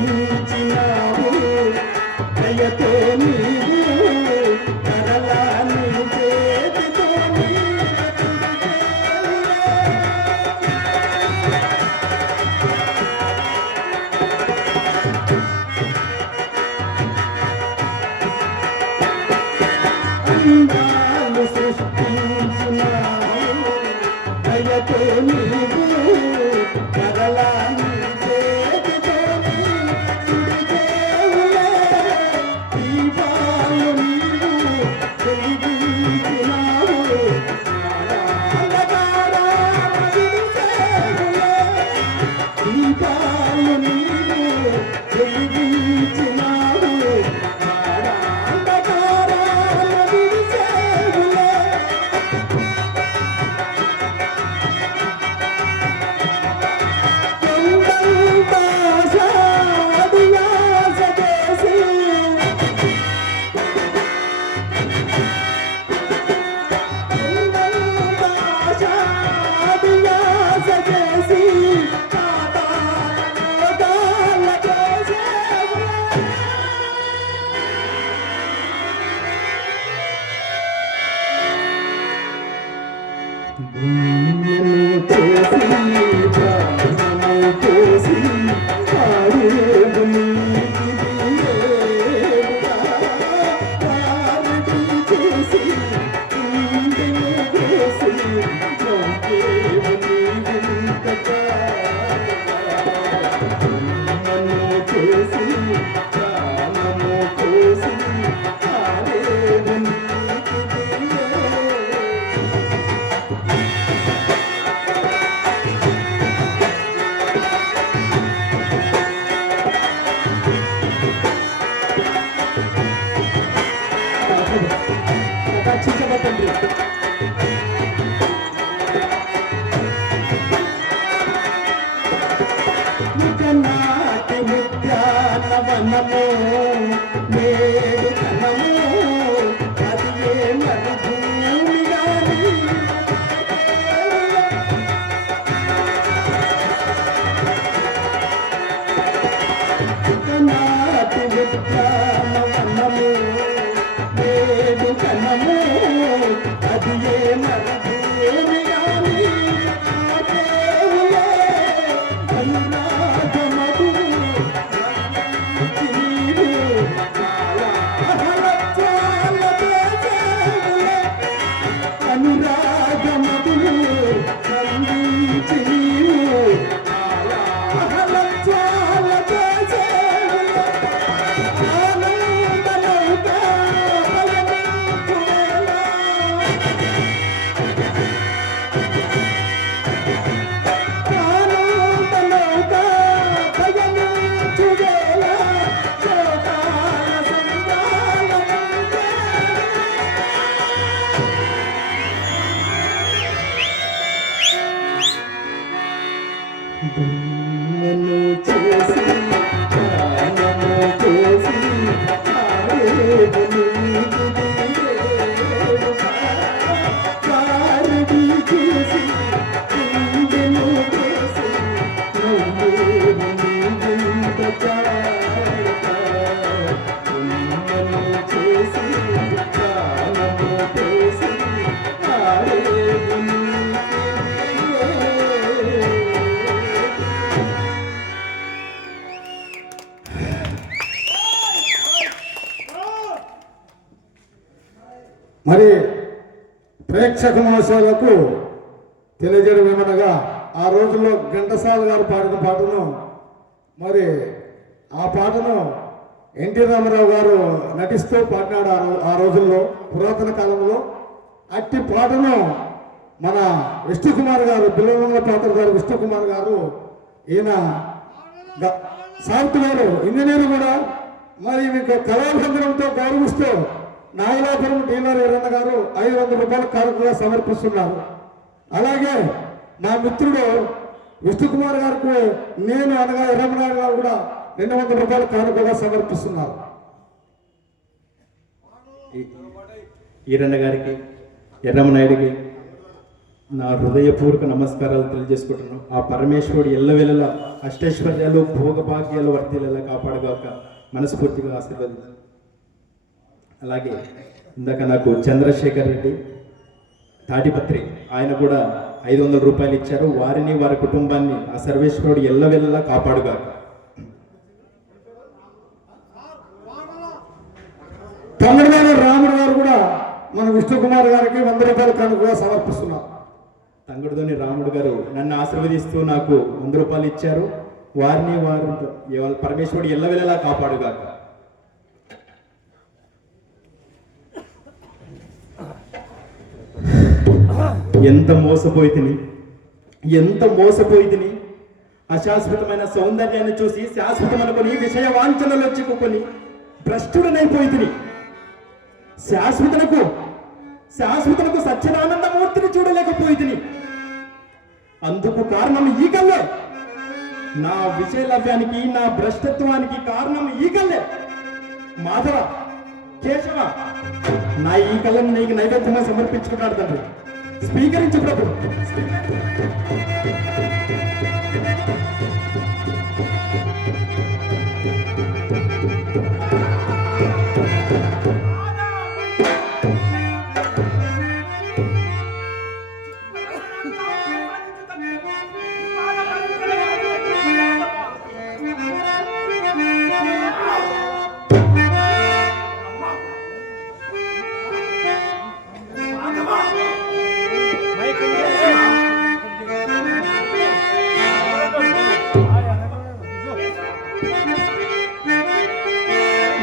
సృష్టించినావు దయతో నీవు కరలా నీ చేతితో అందాలు సృష్టించినావు దయతో నీవు కరలా ఈ దీపాలు నీవు వెలిగించినావు అంధకారాన విడిసేవులే వనము నేడు ధనము అది ఏ మరుభూమి గాని నాటి ఉద్యాన వనము నేడు ధనము అది ఏ మరుభూమి గాని దుమ్మను చేసి గానము చేసి ఆరేడు నీకు దిగేడుగా కారడి చేసి గుండెను చేసి నవ్వేడు నీవింత చారగా దుమ్మను చేసి గానము చేసి ఆరేడు మరి ప్రేక్షక మహాశయులకు తెలియజేయడం ఏమనగా ఆ రోజుల్లో ఘంటసాల గారు పాడిన పాటను మరి ఆ పాటను ఎన్టీ రామారావు గారు నటిస్తూ పాడినాడు ఆ రోజుల్లో పురాతన కాలంలో. అట్టి పాటను మన విష్ణుకుమార్ గారు బిల్లవంగ పాత్రధారి విష్ణుకుమార్ గారు ఈయన సాఫ్ట్వేర్ ఇంజనీర్ కూడా మరి మీకు కళాభంగంతో గౌరవిస్తూ నాగలాపురం డీలర్ వీరన్న గారు 500 రూపాయల కానుకగా సమర్పిస్తున్నారు. అలాగే నా మిత్రుడు విష్ణుకుమార్ గారికి నేను అనగా ఎర్రమనాయుడు గారు కూడా 200 రూపాయల కానుకగా సమర్పిస్తున్నారు. ఈరన్న గారికి ఎర్రమనాయుడికి నా హృదయపూర్వక నమస్కారాలు తెలియజేసుకుంటున్నాను. ఆ పరమేశ్వరుడు ఎల్లవెల్లలా అష్టైశ్వర్యాలు భోగభాగ్యాలు వర్తిల్లా కాపాడుగాక మనస్ఫూర్తిగా ఆశీర్వదించారు. అలాగే ఇందాక నాకు చంద్రశేఖర్ రెడ్డి తాటిపత్రి ఆయన కూడా 500 రూపాయలు ఇచ్చారు. వారిని వారి కుటుంబాన్ని ఆ సర్వేశ్వరుడు ఎల్లవెల్లలా కాపాడుగాక. తమిళనాడు రాముడు గారు కూడా మన విష్ణుకుమార్ గారికి 100 రూపాయల కానుకగా సమర్పిస్తున్నారు. తంగడుదోని రాముడు గారు నన్ను ఆశీర్వదిస్తూ నాకు 100 రూపాయలు ఇచ్చారు. వారిని వారు పరమేశ్వరుడు ఎల్లవెల్లలా కాపాడుగాక. ఎంత మోసపోయి తిని అశాశ్వతమైన సౌందర్యాన్ని చూసి శాశ్వతమనుకొని విషయ వాంఛనలో చిక్కుకొని భ్రష్టుడనైపోయి తిని శాశ్వతనకు సచ్చిదానందమూర్తిని చూడలేకపోయి తిని. అందుకు కారణం ఈగల్లే. నా విషయలవ్యానికి, నా భ్రష్టత్వానికి కారణం ఈగల్లే. మాధవ, కేశవ, నా ఈ కళ్ళను నీకు నైవేద్యంగా సమర్పించుకున్నాడు తండ్రి. స్వీకరించు ప్రభు.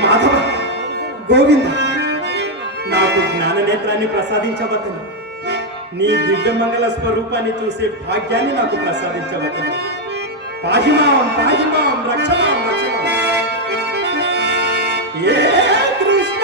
మాధవ, గోవింద, నాకు జ్ఞాననేత్రాన్ని ప్రసాదించవద్దని, నీ దివ్యమంగళ స్వరూపాన్ని చూసే భాగ్యాన్ని నాకు ప్రసాదించవద్దని. పాహిమాం పాహిమాం రక్షమాం రక్షమాం. ఏ కృష్ణ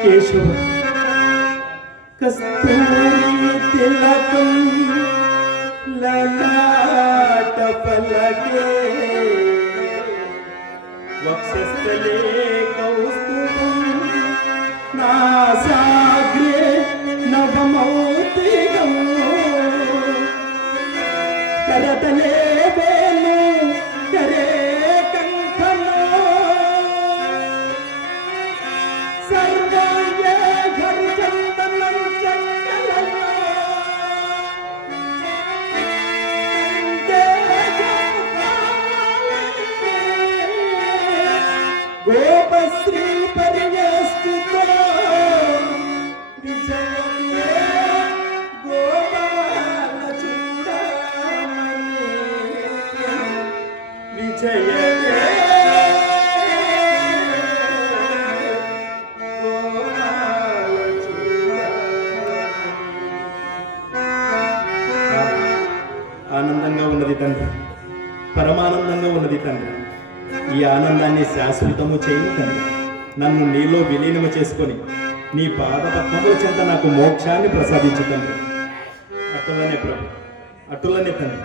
కేశవ, కస్తూరి తిలకం లలాట పలకే, వక్షస్థలే కౌస్తుభం నాసాగ్రే నవమౌక్తికం, కరతలే వేణు కరే కంఠనో, సర్వాయ ఘర్చందనం చంగలలో, గోపశ్రీ పరివేష్టితో విజయమే గోపాల చూడమని, విజయమే గోపాల చూడమని. ఆనందంగా ఉన్నది తండ్రి, పరమానందంగా ఉన్నది తండ్రి. ఈ ఆనందాన్ని శాశ్వతము చేయు తండ్రి. నన్ను నీలో విలీనము చేసుకొని నీ పాదపద్మముల చెంత నాకు మోక్షాన్ని ప్రసాదించు తండ్రి. అటులనే ప్రభు, అటులనే తండ్రి,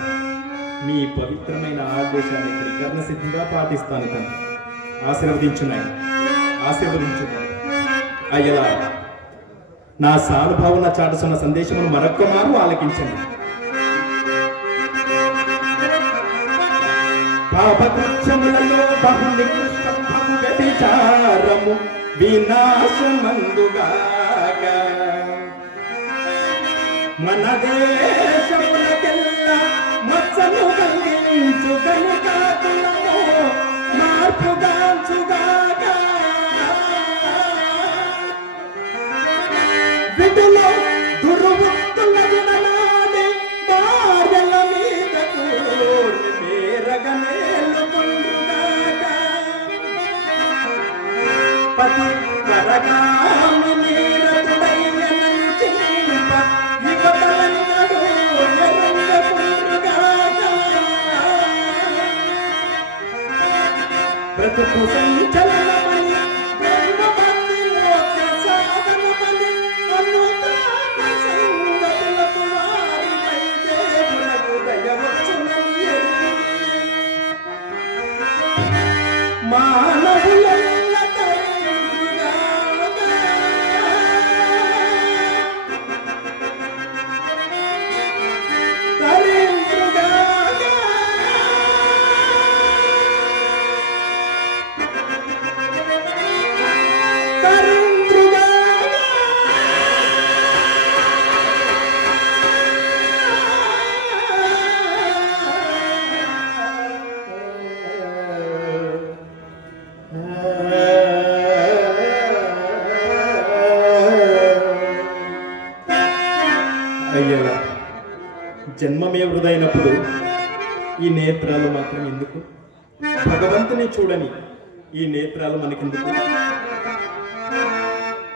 మీ పవిత్రమైన ఆదేశాన్ని త్రికరణ సిద్ధిగా పాటిస్తాను తండ్రి. ఆశీర్వదించున్నాయి, ఆశీర్వదించున్నాయి. అయ్యలా నా సానుభావన చాటుతున్న సందేశమును మరొక్క మారు ఆలకించండి. పాపకృత్యములలో బహునికృష్టం బహు వ్యభిచారము వినాశమందుగాక, మన దేశములకెల్లా మచ్చను కలిగించు కనుకాకులను మార్పుగాంచుగాక, విటులో దుర్వృత్తుల విననాడి భార్యల మీదకు మేరగనేలుకుండుగాక, పతి కరగామి నీరతుడయ్యనను చింప యువతలన్నడు ఎరుంగకుండుగాక, బ్రతుకు సంచలనమని బ్రహ్మభక్తి మోక్ష సాధనమని అనుతాన సంగతులకు వారిపై దేవులకు దయవచ్చునని ఎరిగి, మానవులెల్ల తరించుగాక, తరించుగాక, తరించుగాక. దేవుడైనప్పుడు ఈ నేత్రాలు మాత్రం ఎందుకు? భగవంతుని చూడని ఈ నేత్రాలు మనకెందుకు?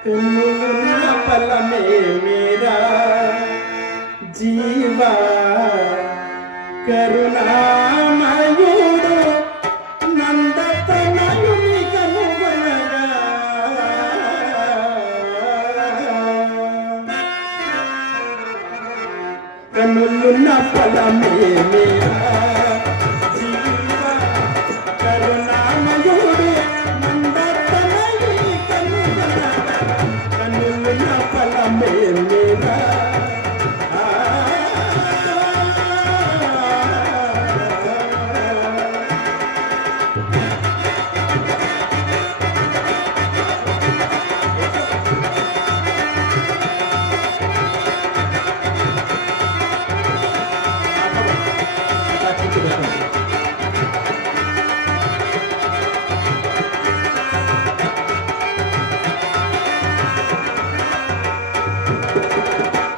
కన్నులున్న ఫలమే మేరా జీవా కరుణామయుడు నందతనయుని కనుగొనగా కన్నులున్న ఫలమే మేరా జీవా కరుణామయుడు నందతనయుని కనుగొనగా కన్నులున్న ఫలమే మేరా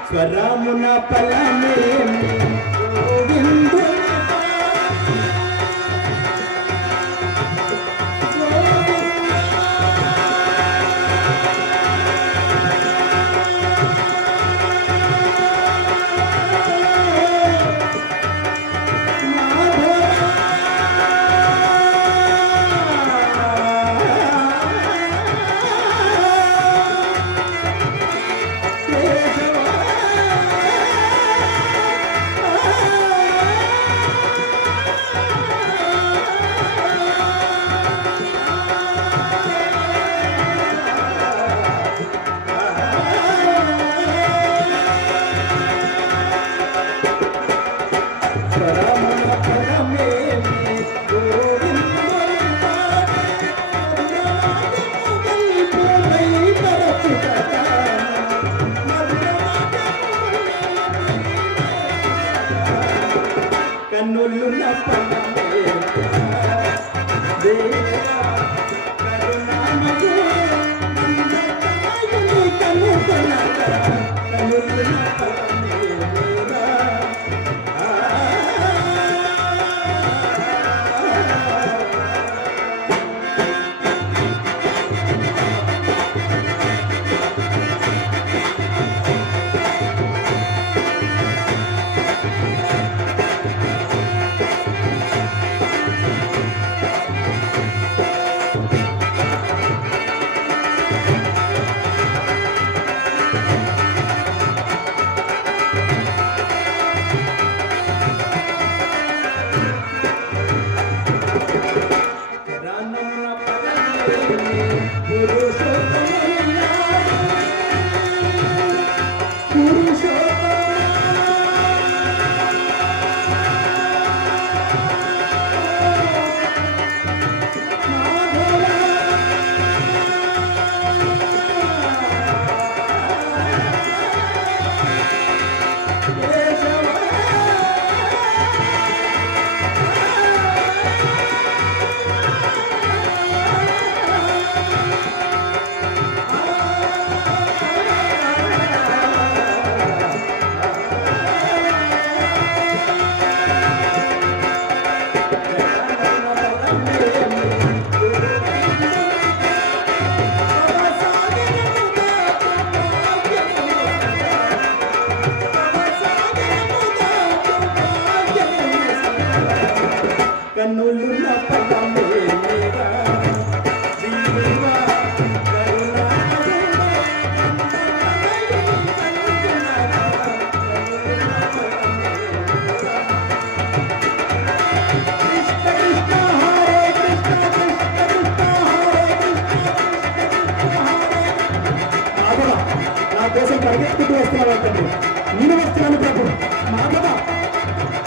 స్వరమున ఫలమే గోవిందుని కన్నులున్న ఫలమే దేవా కరుణామయుడు నందతనయుని కనుగొనగా కన్నులున్న ఫలమే దేవా కన్నులున్న ఫలమే దేవా జీవా కరుణామయుడు నందతనయుని కనుగొనగా కన్నులున్న ఫలమే దేవా. కృష్ణ కృష్ణ హరే కృష్ణ కృష్ణ కృష్ణ హరే కృష్ణ మాధవ నా కోసం పరిగెత్తుకుంటూ వస్తున్నావు అంటండి. నేను వస్తున్నాను ప్రభు. మాధవ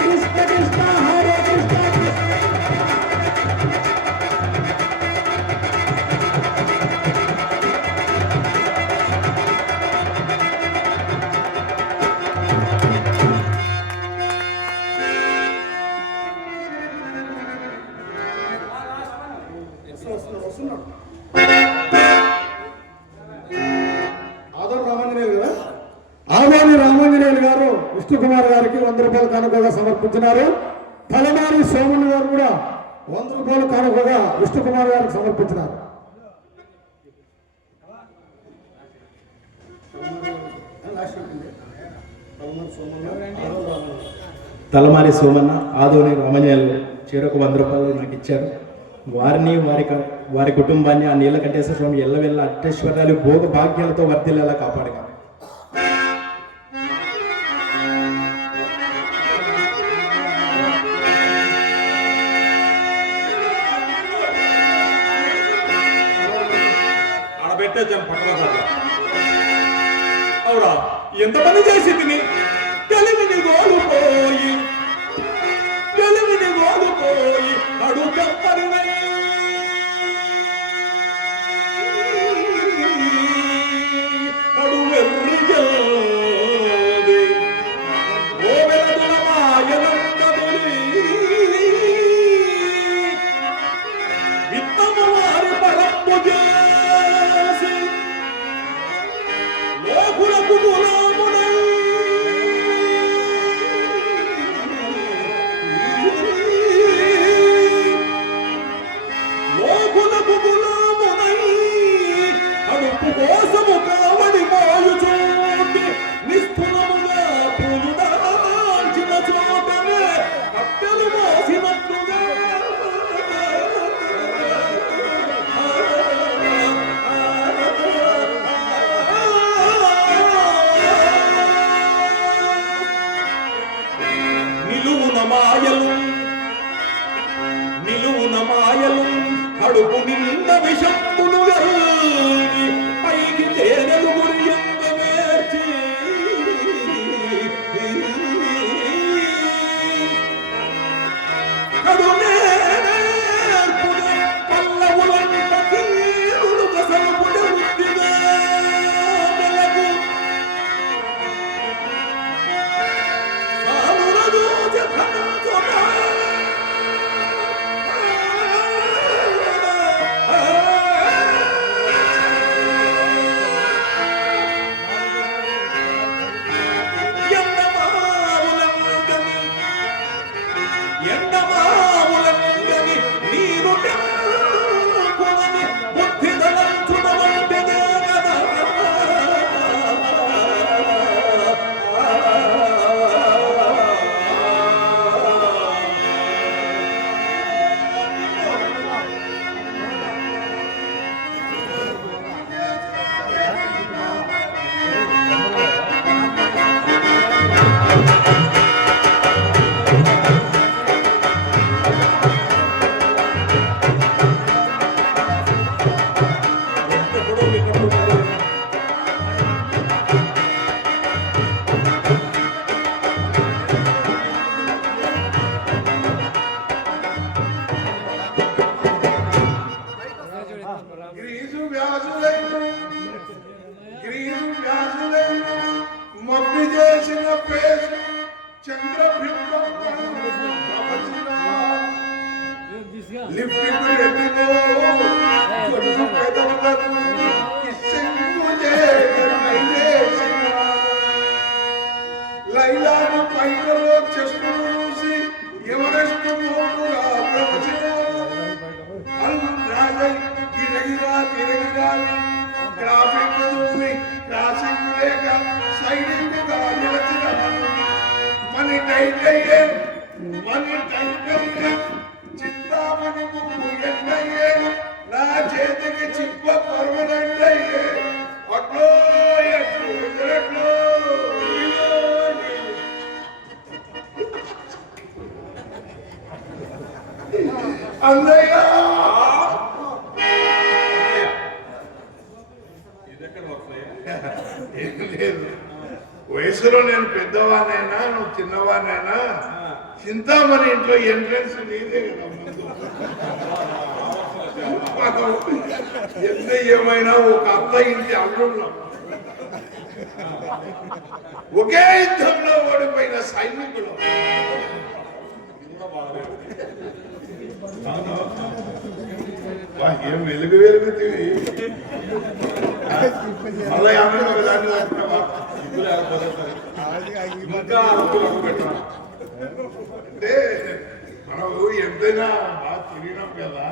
కృష్ణ కృష్ణ హరే కృష్ణ ఆదోని రామాంజనేయులు గారు విష్ణుకుమార్ గారికి 100 రూపాయలు కానుకగా సమర్పించినారు. తలమారి సోమన్ గారు కూడా 100 రూపాయలు కానుకగా విష్ణుకుమార్ గారికి సమర్పించినారు. తలమారి సోమన్న, ఆదోని రామన్యాలు చేరొక 100 రూపాయలు నాకు ఇచ్చారు. వారిని వారి కుటుంబాన్ని ఆ నీలకంఠేశ్వర స్వామి ఎల్లవెల్ల అష్టైశ్వర్యాలు భోగ భాగ్యాలతో వర్ధిల్లేలా కాపాడగా. అవురా, ఎంత పని చేసి తిని తెలివిని గోలుపోయి అడు చెప్పరివై అడు వెర్రిగల్ది ఓ వెలదుల మాయనందములి విత్తము వారి పరంపు చేసి లోకులకు గులామునై అడుపు కోసము కావడి పోయుచోటి నిస్థులముగా పూలు దాల్చిన చోటనే కట్టెలు మోసినట్లుగా నిలువున మాయలు కడుపు నింద విషంపును గల్గి పైకి తేనెలు గురియంగ వేర్చి కడునేర్పున పల్లవులంత తీరులు కసలుపుడు వృత్తిగా మెలకు సామురదు జపనచునా ఎండమావులంగని నీరు టెంపులని బుద్ధిదలంచునవంటిదే గదా. గ్రీజు వ్యాసులై మబ్బి చేసిన పేరు చంద్రబింబం లిఫ్ట్ రెడ్డిలో కొడుకు పెదవులను కిస్సింగు లైలాను పైకలో చెస్టు చూసి ఎవరెస్ట్ మోటుగా ప్రవచనాలు తిరగిరా గ్రాఫిక్ చూసి క్రాసింగ్ లేక సైనింగ్ గా నిలచిన మని టైట్ అయ్యే చింతామణి ముక్కు ఎండయ్యే నా చేతికి చిప్ప పర్మనెంట్ అయ్యే అట్లో ఎట్లు అన్నయ్య ఏం లేదు, వయసులో నేను పెద్దవానైనా నువ్వు చిన్నవానైనా చింతామణి ఇంట్లో ఎంట్రన్స్ నీదే కదా ముందు. ఎంత ఏమైనా ఒక అత్త ఇంటి అల్లున్నాం, ఒకే యుద్ధంలో ఓడిపోయిన సైనికులు. ఏం వెలుగుతీవి మళ్ళీ దాన్ని ఇంకా అనుకూలంగా పెట్టాలి. అంటే మనకు ఎంతైనా బాగా తిరిగినాం కదా.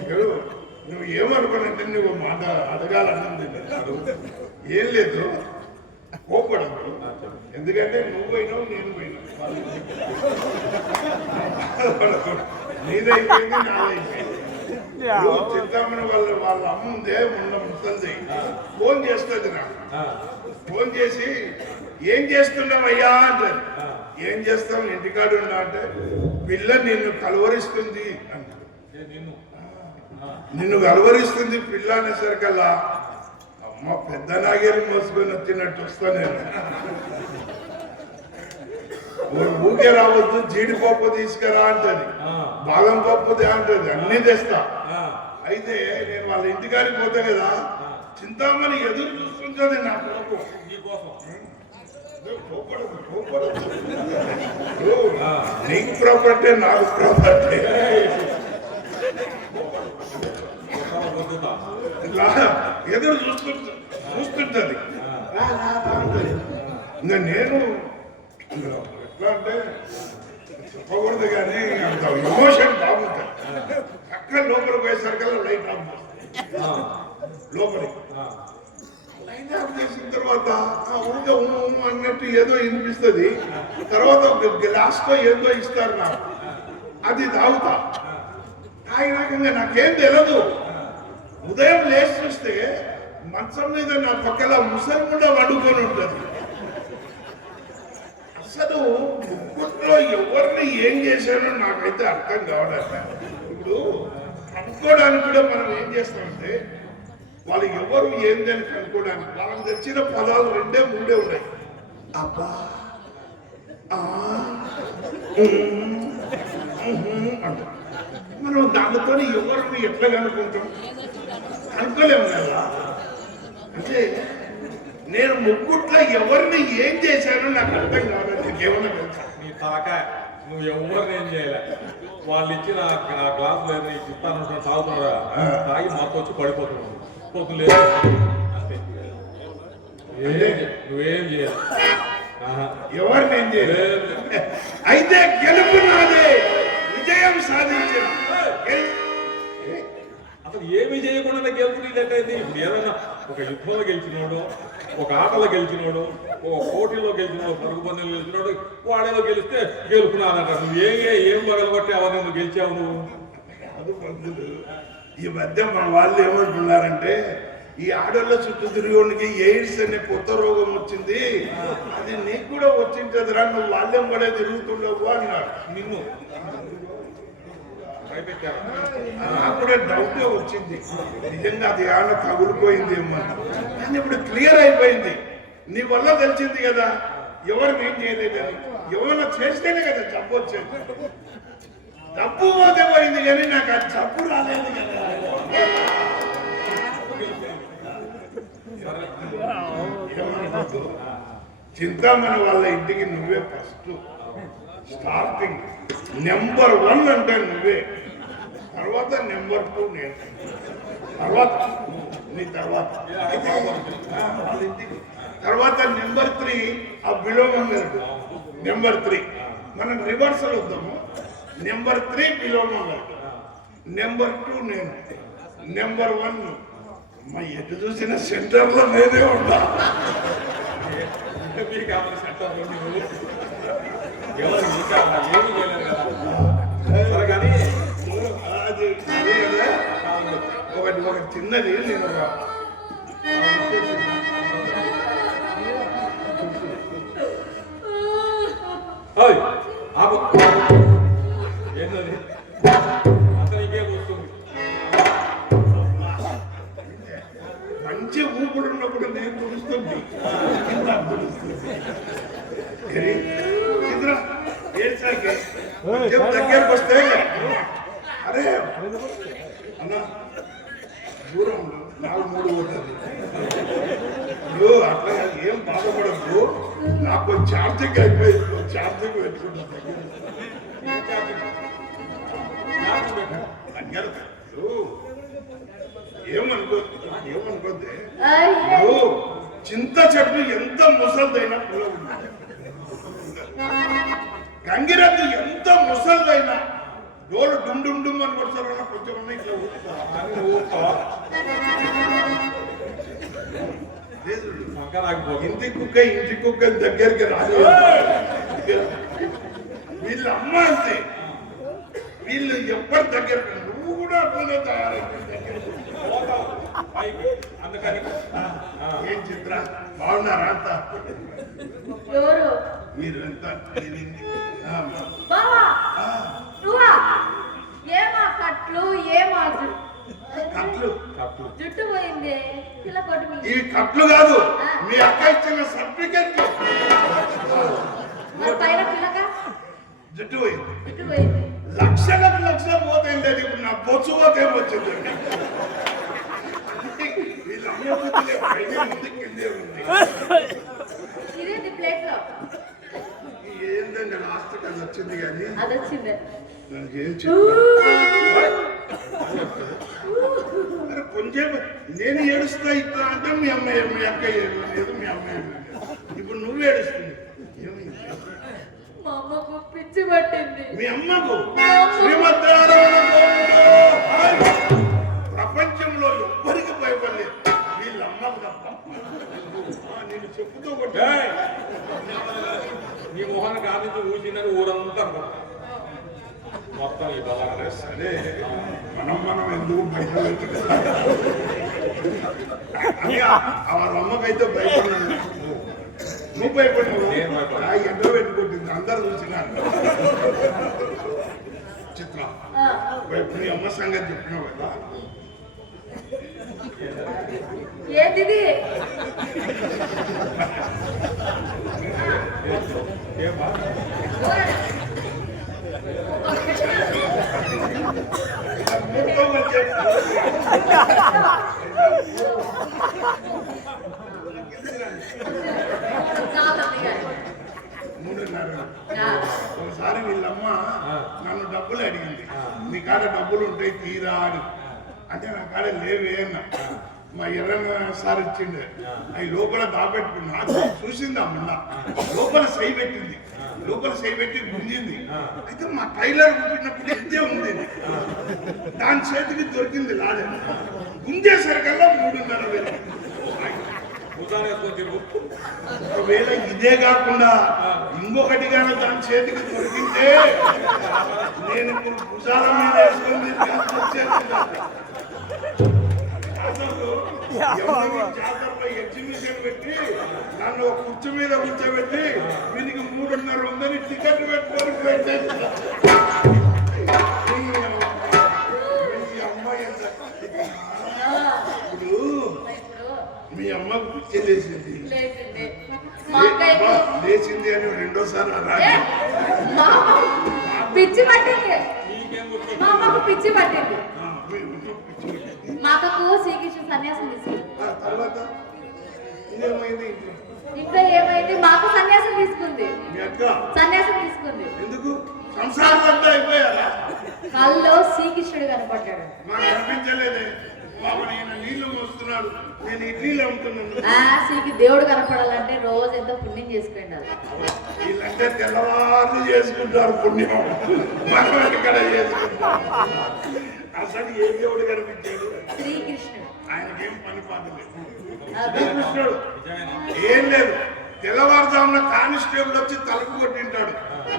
ఇప్పుడు నువ్వు ఏమనుకోనంటే నువ్వు మాట అడగాలన్నది అడుగు. ఏం లేదు, కోపడదు. ఎందుకంటే నువ్వు పోయినావు, నేను పోయినా, నీదైపోయింది, నాదైపోయింది. చిత్తామని వాళ్ళ అమ్మ ఉందే, మొన్న ముసలిది ఫోన్ చేస్తుంది నాకు. ఫోన్ చేసి ఏం చేస్తున్నావయ్యా అంటారు. ఏం చేస్తాం, ఇంటికాడు ఉన్నా అంటే పిల్ల నిన్ను కలవరిస్తుంది అంటారు. నిన్ను కలవరిస్తుంది పిల్ల అనేసరికల్లా అమ్మ పెద్ద నాగేలు మోసుకొని వచ్చినట్టు వస్తా నేను. ఊకే రావద్దు, జీడిపప్పు తీసుకురా అంటది, బాదం పప్పు అంటది, అన్ని తెస్తా. అయితే నేను వాళ్ళ ఇంటికాడికి పోతే కదా, చింతామణి ఎదురు చూస్తుంటది నా కొరకు. నీకు ప్రాపర్టీ, నాకు ప్రాపర్టీ. ఇట్లా ఎదురు చూస్తుంటది. ఇంకా నేను ఎట్లా అంటే చెప్పకూడదు కానీ అంత ఎమోషన్ బాగుంటుంది. అక్కడ లోపలికి పోయేసరికల్లా లైట్ ఆఫ్ చేస్తాను. లోపలికి లైట్ ఆఫ్ చేసిన తర్వాత ఊరిగా అన్నట్టు ఏదో వినిపిస్తుంది. తర్వాత ఒక గ్లాస్తో ఏదో ఇస్తారు నాకు, అది తాగుతా. తాగినాక నాకేం తెలియదు. ఉదయం లేచి చూస్తే మంచం మీద నా పక్కన ముసలి కూడా వండుకొని ఉంటుంది. అసలు ముగ్గుట్లో ఎవరిని ఏం చేశానో నాకైతే అర్థం కావడం. ఇప్పుడు కనుక్కోవడానికి కూడా మనం ఏం చేస్తామంటే వాళ్ళు ఎవరు ఏందని కనుక్కోవడానికి వాళ్ళకి తెచ్చిన పదాలు 2 3 ఉన్నాయి. అబ్బా, అంట. మనం దానితో ఎవరిని ఎట్లా కనుక్కుంటాం, కనుక్కోలేము కదా. అంటే నేను ముగ్గుట్లో ఎవరిని ఏం చేశానో నాకు అర్థం కాదు. నీకేమన్నా తెలుసా? నీ తాకాయ నువ్వు ఎవరిని ఏం చేయలే. వాళ్ళు ఇచ్చిన గ్లాస్ లేదు, నీకు ఇస్తాను తాగుతున్నారా, తాగి మొత్తం వచ్చి పడిపోతున్నావు. పొద్దులేదు నువ్వేం చేయాలి, ఎవరిని ఏం చేయలేదు. అయితే గెలుపు నాదే, విజయం సాధించిన. అసలు ఏమి చేయకుండా గెలుపు నీదంటే ఇప్పుడు ఏదైనా ఒక యుద్ధంలో గెలిచినోడు, ఒక ఆటలో గెలిచినోడు, ఒక పోటీలో గెలిచినోడు, పరుగు పందెంలో గెలిచినోడు, వాడేదో గెలిస్తే గెలుపునానంట. నువ్వు ఏం పగలబట్టి అవన్నీ నువ్వు గెలిచావు నువ్వు. ఈ మధ్య మన వాళ్ళు ఏమంటున్నారంటే ఈ ఆడోళ్ళ చుట్టూ తిరిగి ఎయిడ్స్ అనే కొత్త రోగం వచ్చింది, అది నీకు కూడా వచ్చింటదిరా, నువ్వు వాళ్ళేం కూడా తిరుగుతుండవు అన్నారు. నిన్ను నాకు కూడా డౌట్ వచ్చింది, నిజంగా అది ఏమైనా తగులుపోయిందేమో. కానీ ఇప్పుడు క్లియర్ అయిపోయింది. నీ వల్ల తెలిసింది కదా ఎవరిని ఏం చేయలేదని. ఎవరైనా చేస్తేనే కదా జబ్బు వచ్చేది. డబ్బు పోతే పోయింది కానీ నాకు అది జబ్బు రాలేదు కదా. చింతామణి వాళ్ళ ఇంటికి నువ్వే ఫస్ట్ స్టార్టింగ్. నెంబర్ 1 అంటే నువ్వే, తర్వాత నెంబర్ 2 నేను, తర్వాత నీ తర్వాత వాళ్ళ ఇంటికి, తర్వాత నెంబర్ 3 ఆ బిలోమం గారు. నెంబర్ 3 మనం రివర్సల్ వద్దాము. నెంబర్ 3 బిలోమం గారు, నెంబర్ 2 నేను, నెంబర్ 1 మా ఎటు చూసిన సెంటర్లో నేనే ఉంటా. ఒకటి చిన్నది నేను ఏంటది అతనికే వస్తుంది. మంచి ఊపిరి ఉన్నప్పుడు నేను తుడుస్తుంది, దగ్గరకు వస్తే అరే అన్న దూరంలో 4-3 పోతుంది. ఇప్పుడు అట్లా ఏం బాధపడద్దు, నాకు ఛార్జింగ్ అయిపోయింది, ఛార్జింగ్ పెట్టుకుంటా. ఏమనుకోద్ది, ఇప్పుడు చింత చెట్టు ఎంత ముసలిదైనా పుల్ల ఉంటుంది. గంగిరెద్దు ఎంత ముసలిదైనా డోలు డుమ్ డుమ్ డుమ్ అని కొడతారు కొంచెం ఇట్లా ఊపుతావా? ఇంటి కుక్క దగ్గరికి రాదు. వీళ్ళ అమ్మ అంతే, వీళ్ళు ఎప్పటి దగ్గర నువ్వు కూడా అట్లనే తయారైపోయింది. అందుకని ఏం చిత్ర బాగున్నారా అంత? ఎవరు మీరు ఎంత బావా నువ్వా? ఏమా కట్లు ఏమా కట్లు జుట్టు పోయింది పిల్ల కొట్టు ఇవి కట్లు కాదు, మీ అక్క ఇచ్చిన సర్టిఫికెట్. పైన పిల్లక జుట్టు పోయింది, జుట్టు పోయింది. లక్షలకు లక్షలు పోతే లేదు. ఇప్పుడు నా బొచ్చు పోతే వచ్చిందండి. వీళ్ళ అమ్మ బుద్ధిలే, పైన ఉంది కిందే ఉంది. ఇదేంటి ప్లేట్ లో ఏంటండి లాస్ట్ అది వచ్చింది కానీ అది వచ్చింది. నాకేం చెప్పారు కొంచెం నేను ఏడుస్తా ఇట్లా అంటే మీ అమ్మాయి మీ అక్క ఏడలేదు, మీ అమ్మాయి ఇప్పుడు నువ్వు ఏడుస్తుంది. మా అమ్మకు పిచ్చి పట్టింది. మీ అమ్మకు శ్రీమద్నారాయణ ప్రపంచంలో ఎవ్వరికి భయపడలేదు, వీళ్ళ అమ్మకు తప్ప. నేను చెప్పుతూ కొట్టా నీ మొహానికి ఆమెతో ఊసిందని ఊరంతా అనుకుంటా. మొత్తం ఈ బలానే సరే మనం ఎందుకు భయపడలేదు అని వాళ్ళ అమ్మకైతే భయపడినాను. నువ్వు భయపడినావు, ఎండ పెట్టుకుంటుంది అందరు చూసినారు. చిత్ర నీ అమ్మ సంగతి చెప్పినావు కదా, ఏంటిది? ఒకసారి వీళ్ళమ్మ నన్ను డబ్బులు అడిగింది, నీ కాడ డబ్బులు ఉంటాయి తీరా అని. అంటే నా కాడ లేవే అన్న. మా ఎర్రన్న సార్ ఇచ్చిండే, అవి లోపల దాపెట్టుకున్నా. చూసింది అమ్మ, లోపల సై పెట్టింది, లోపల సై పెట్టి గుంజింది. అయితే మా టైలర్ కుట్టినప్పుడు ఇంతే ఉంది, దాని చేతికి దొరికింది లాడే. గుంజేసరికల్లా 3,500. ఒకవేళ ఇదే కాకుండా ఇంకొకటి కానీ దాని చేతికి దొరికితే నేను ఇప్పుడు భుజాల మీద వేసుకొని జాతరలో ఎగ్జిబిషన్ పెట్టి నన్ను ఒక కుర్చీ మీద కూర్చోబెట్టి వీనికి 3,500 ఉందని టికెట్ పెట్టుకొని పెట్టేస్తా. మీ అమ్మకు పిచ్చి లేచింది లేచింది అని రెండోసారి పిచ్చి పట్టింది. మా అమ్మకు పిచ్చి పట్టింది. మా అక్కకు శ్రీకృష్ణ సన్యాసం తీసుకుంది. తర్వాత ఇదేమైంది ఇంట్లో ఏమైంది? మాకు సన్యాసం తీసుకుంది. మీ అక్క సన్యాసం తీసుకుంది. ఎందుకు? సంసారం అంతా అయిపోయారా? కల్లో శ్రీకృష్ణుడు కనపడ్డాడు. మాకు కనిపించలేదే. బాబు నేను నీళ్లు మోస్తున్నాడు, నేను ఇడ్లీలు అమ్ముతున్నాను. శ్రీకి దేవుడు కనపడాలంటే రోజు ఎంతో పుణ్యం చేసుకోండి. వీళ్ళంటే తెల్లవారు చేసుకుంటారు పుణ్యం, మనం ఎక్కడ చేసుకుంటాం. అసలు ఏ దేవుడు కనిపించాడు? శ్రీకృష్ణుడు. ఆయనకేం పని పాటలేదు. శ్రీకృష్ణుడు ఏం లేదు, తెల్లవారుజామున కానిస్టేబుల్ వచ్చి తలుపు కొట్టింటాడు.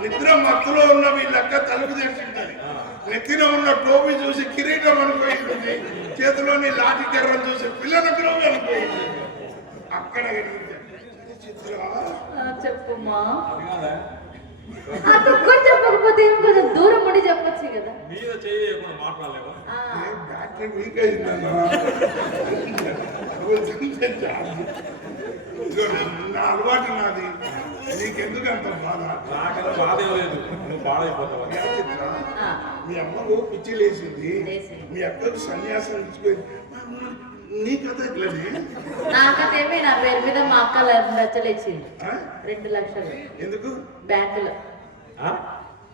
నిద్ర మత్తులో ఉన్న వీళ్ళక్క తలుపు తెరిచింటది. నెత్తిన ఉన్న టోపీ చూసి కిరీటం అనుకోయింది, చేతిలోని లాఠీ కర్రను చూసి పిల్లలకు అనుకోయింది. అక్కడ చెప్పుమా, చెప్పకపోతే ఇంకొంచెం దూరం ఉండి చెప్పచ్చు కదా. మీద చేయకుండా మాట్లాడలేవా? Battery weak అయిందన్నా. నా అలవాటు నాది, నీకెందుకు అంత బాధ? నాకంత బాధ లేదు, నువ్వు బాధైపోతావు. మీ అమ్మకు పిచ్చి లేచింది, మీ అక్కకు సన్యాసం ఇచ్చిపోయింది. నీ కథ ఎట్లనే? నా కథ ఏమి, నా పేరు మీద మా అక్క 2 లక్షలు ఇచ్చింది. 2 లక్షలు ఎందుకు? బ్యాంకులో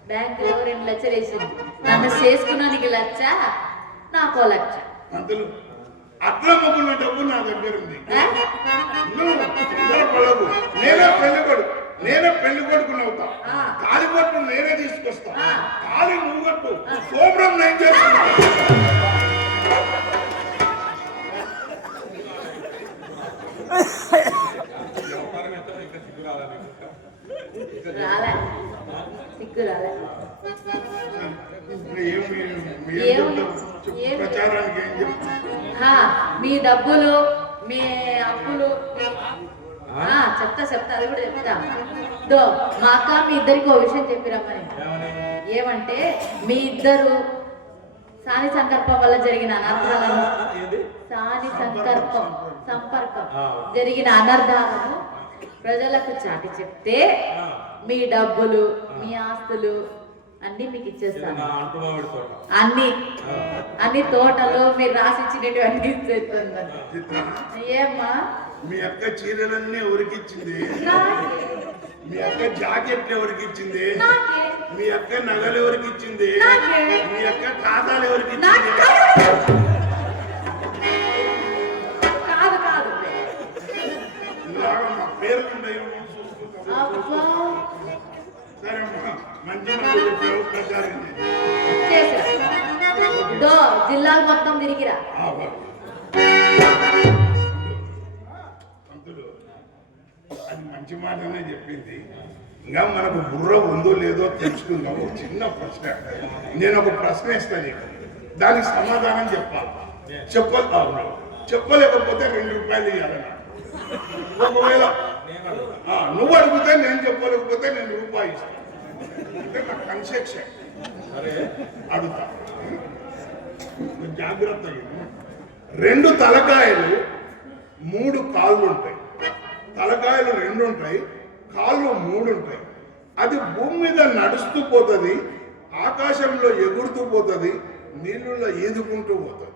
2 లక్షలు వేసింది. నన్ను చేసుకున్నానికి 1,00,000, నాకు 1,00,000. అంతలు అట్లా మొక్కున్న డబ్బు నా దగ్గర ఉంది. ఆ? నువ్వు తొందరపడకు. నేనే పెళ్లి కొడుకుని అవుతా. ఆ. తాళి కొట్టు నేనే తీసుకొస్తా. ఆ. తాళి నువ్వు కొట్టు, శోభ్రం నేను చేస్తున్నా. రాలే సిగ్గు రాలే. ప్రచారానికి ఏం చెప్తా? మీ డబ్బులు మీ అప్పులు చెప్తా అది కూడా చెప్తా. దో మా అక్క మీ ఇద్దరికి ఒక విషయం చెప్పిరమ్మని. ఏమంటే మీ ఇద్దరు సాని సంకల్పం వల్ల జరిగిన అనర్థాలను సంపర్కం జరిగిన అనర్థాలను ప్రజలకు చాటి చెప్తే మీ డబ్బులు మీ ఆస్తులు అన్ని మీకు ఇచ్చేస్తాను. అన్ని తోటలు మీరు రాసిచ్చినవి అన్ని ఇచ్చేస్తాను. ఏమ్మా మీ అక్క చీరలన్నీ ఎవరికిచ్చింది? మీ అక్క జాకెట్లు ఎవరికిచ్చింది? మీ అక్క నగలు ఎవరికిచ్చింది? మీ అక్క ఖాతాలు ఎవరికిచ్చింది? కాదు కాదు ఇలాగా మా పేర్లు ఉన్నాయి. సరే అమ్మా, మంచి ప్రచారం జిల్లాలు మొత్తం తిరిగిరా. అది మంచి మాటనే చెప్పింది. ఇంకా మనకు బుర్ర ఉందో లేదో తెలుసుకుందాం. ఒక చిన్న ప్రశ్న, నేను ఒక ప్రశ్న ఇస్తాను, దానికి సమాధానం చెప్పాలి. చెప్పలేకపోతే 2 రూపాయలు ఇవ్వాలన్నా. ఒకవేళ నువ్వు అడిగితే నేను చెప్పలేకపోతే నేను రూపాయి ఇస్తాను. అంటే నాకు కన్సెక్షన్ అడుగుతా. జాగ్రత్తగా 2 తలకాయలు 3 కాళ్ళు ఉంటాయి. తలకాయలు 2 ఉంటాయి, కాళ్ళు 3 ఉంటాయి. అది భూమి మీద నడుస్తూ పోతుంది, ఆకాశంలో ఎగురుతూ పోతుంది, నీళ్ళలో ఈదుకుంటూ పోతుంది.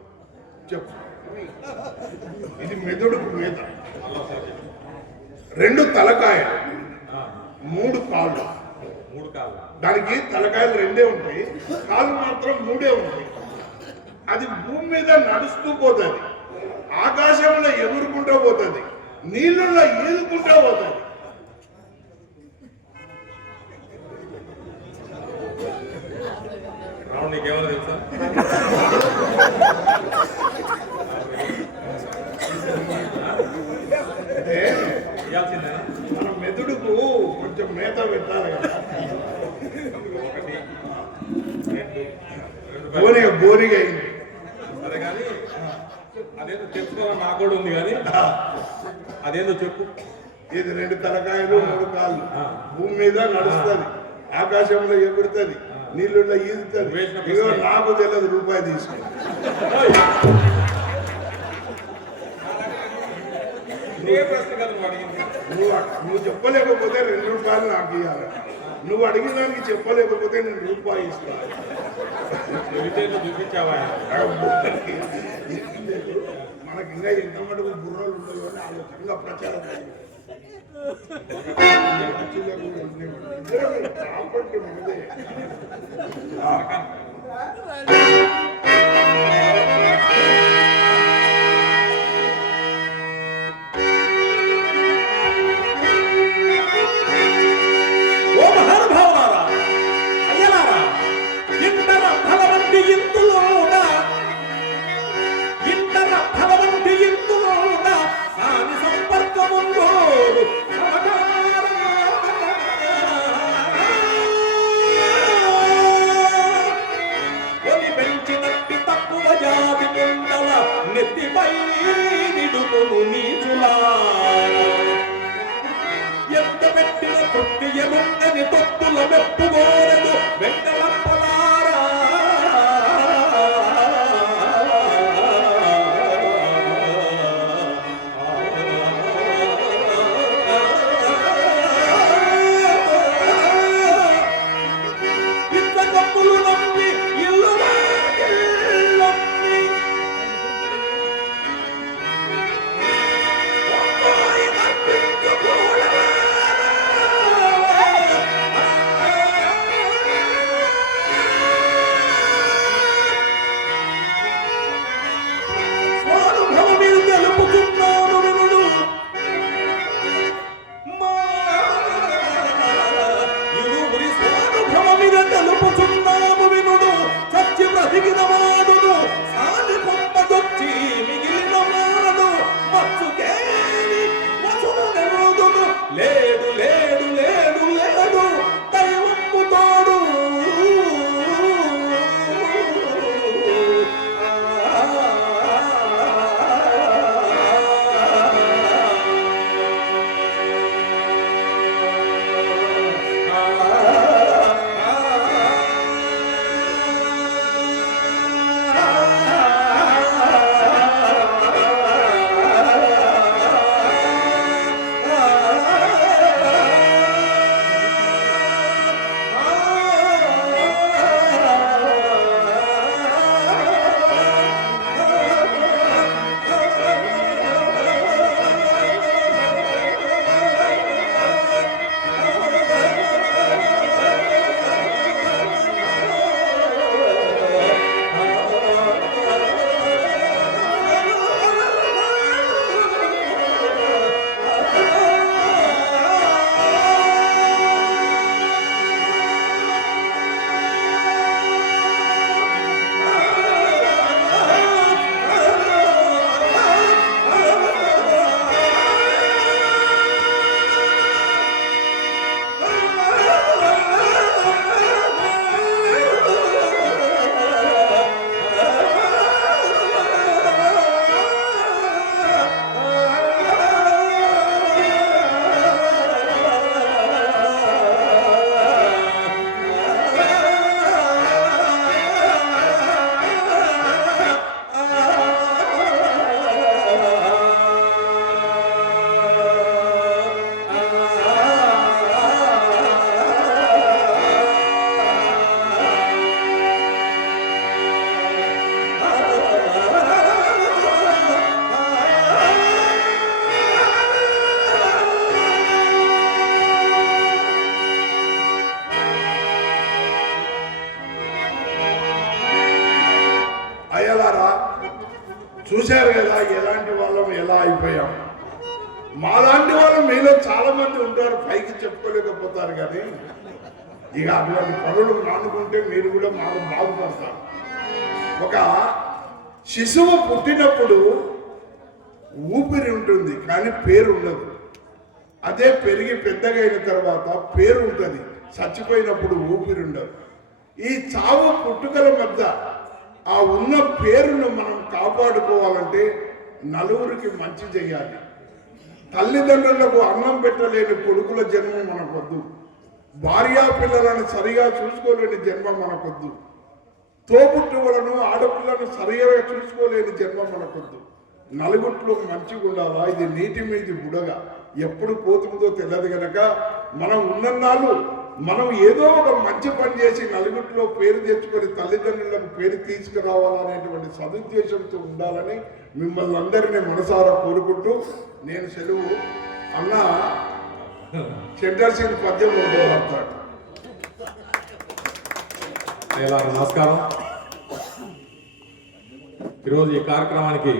చెప్పు, ఇది మెదడుకు మీద. 2 తలకాయలు 3 కాళ్ళు. దానికి తలకాయలు 2 ఉంటాయి, కాళ్ళు మాత్రం 3 ఉంటాయి. అది భూమి మీద నడుస్తూ పోతుంది, ఆకాశంలో ఎగురుకుంటూ పోతుంది, నీళ్ళల్లో ఈదుకుంటూ పోతుంది. నీకేమో తెలుసా? మన మెదడుకు కొంచెం మేత పెట్టాలి కదా. బోరిగా అయింది. సరే కానీ అదేదో తెలుసుకోవాలని నాకు కూడా ఉంది, కానీ అదేదో చెప్పు. ఇది 2 తలకాయలు 3 కాళ్ళు, భూమి మీద నడుస్తుంది, ఆకాశంలో ఎగురుతుంది, నీళ్ళలో ఈదుతుంది. ఇదో నాకు తెలియదు, రూపాయి తీసుకో. నువ్వు చెప్పలేకపోతే 2 రూపాయలు నాకు ఇవ్వాలి. నువ్వు అడిగిన దానికి చెప్పలేకపోతే నేను రూపాయి ఇస్తాను. చూపించావా? మనకి ఇంకా ఎంత మటుకు బుర్రలు ఉండవు అని ఆలోచనగా ప్రచారం ప్రాపర్టీ మనదే. ఎంత పెట్టిన తొట్టి ఎముందని తొత్తుల మెప్పుకోరదు వెంటలప్పలారా. ఇంత కప్పులు నమ్మి ఇల్లు చూశారు కదా ఎలాంటి వాళ్ళం ఎలా అయిపోయాం. మాలాంటి వాళ్ళు మీలో చాలా మంది ఉంటారు, పైకి చెప్పుకోలేకపోతారు. కానీ ఇక అటువంటి పనులు నానుకుంటే మీరు కూడా మాకు బాగుపడతారు. ఒక శిశువు పుట్టినప్పుడు ఊపిరి ఉంటుంది కానీ పేరు ఉండదు. అదే పెరిగి పెద్దగా అయిన తర్వాత పేరు ఉంటుంది, చచ్చిపోయినప్పుడు ఊపిరి ఉండదు. ఈ చావు పుట్టుకల మధ్య ఆ ఉన్న పేరును మనం కాపాడుకోవాలంటే నలుగురికి మంచి చేయాలి. తల్లిదండ్రులకు అన్నం పెట్టలేని కొడుకుల జన్మ మనకొద్దు. భార్యా పిల్లలను సరిగా చూసుకోలేని జన్మ మనకొద్దు. తోబుట్టువులను ఆడపిల్లను సరిగా చూసుకోలేని జన్మ మనకొద్దు. నలుగుట్లో మంచిగా ఉండాలా. ఇది నీటి మీది బుడగ, ఎప్పుడు పోతుందో తెలియదు కనుక మనం ఉన్నన్నాళ్ళు మనం ఏదో ఒక మంచి పని చేసి నలుగురిలో పేరు తెచ్చుకొని తల్లిదండ్రులకు పేరు తీసుకురావాలనేటువంటి సదుద్దేశంతో ఉండాలని మిమ్మల్ని అందరినీ మనసారా కోరుకుంటూ నేను సెలవు. అన్న చెడ్డర్సింగ్ పద్యం మాట్లాడతాడు. నమస్కారం. ఈరోజు ఈ కార్యక్రమానికి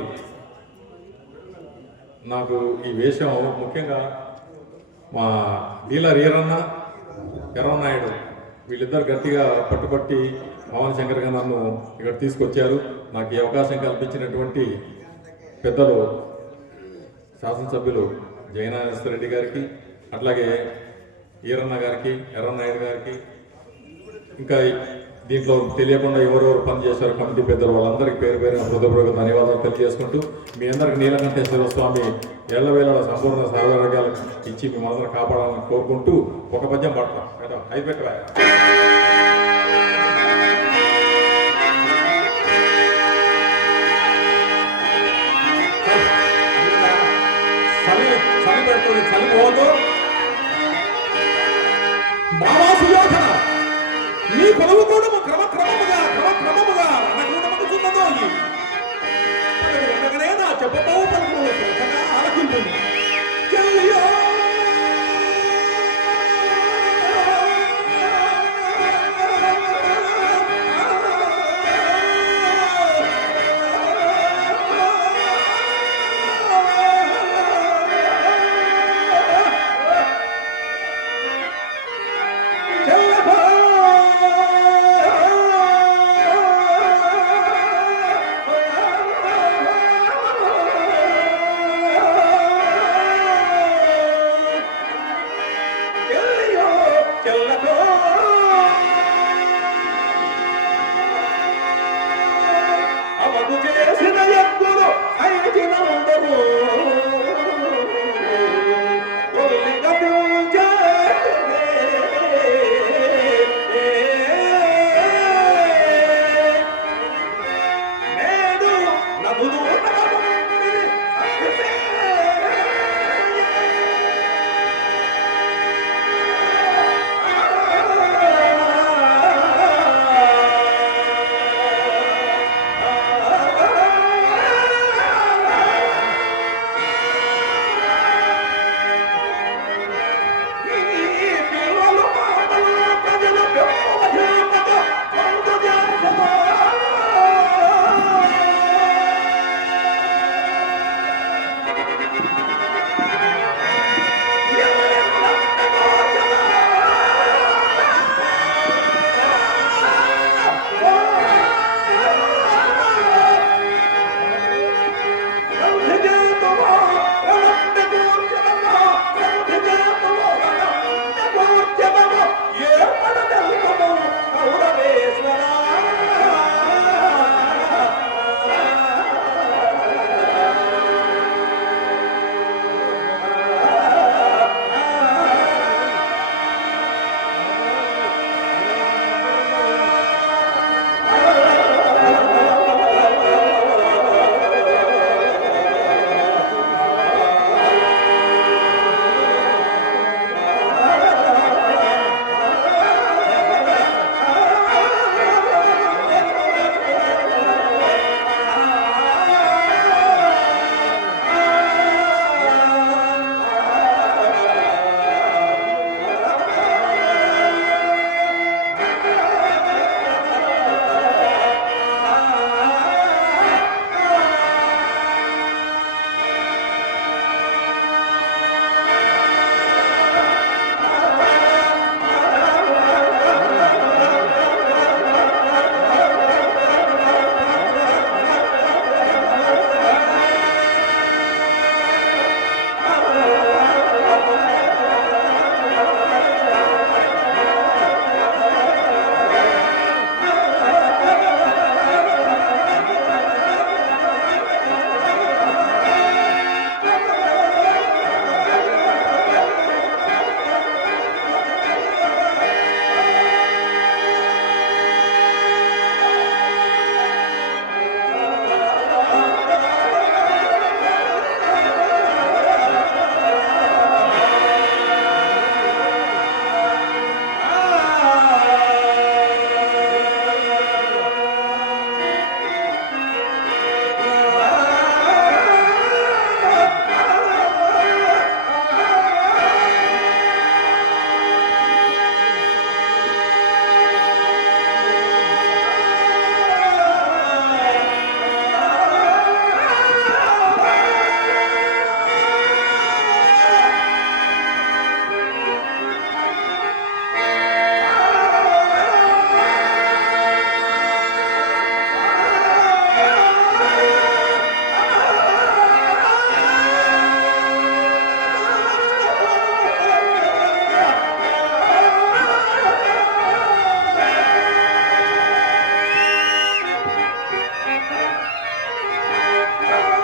నాకు ఈ వేషం ముఖ్యంగా మా డీలర్ ఎర్రన్నాయుడు వీళ్ళిద్దరు గట్టిగా పట్టుబట్టి పవన్ శంకర్ గారు నన్ను ఇక్కడ తీసుకొచ్చారు. నాకు ఈ అవకాశం కల్పించినటువంటి పెద్దలు శాసనసభ్యులు జయనాథేశ్వర రెడ్డి గారికి, అట్లాగే ఈరన్న గారికి, ఎర్రన్నాయుడు గారికి, ఇంకా దీంట్లో తెలియకుండా ఎవరెవరు పనిచేశారు కమిటీ పెద్దలు వాళ్ళందరికీ పేరు పేరున హృదయపూర్వక ధన్యవాదాలు తెలియజేసుకుంటూ మీ అందరికి నీలకంఠేశ్వర స్వామి ఎల్లవేళ సంపూర్ణ సర్వారోగ్యాలు ఇచ్చి మిమ్మల్ని కాపాడాలని కోరుకుంటూ ఒక పద్యం పడతాం. అయిపోయి చలి పెడుతుంది, చలిపోదు. బావాసు యోధన నీ పొలవు కూడా క్రమక్రమముగా రణగూడమగుచున్నదో ఉండగానే నా చెప్పబోవు పలుకులు శ్రద్ధగా ఆలకింటుంది. చెల్లియో ఆ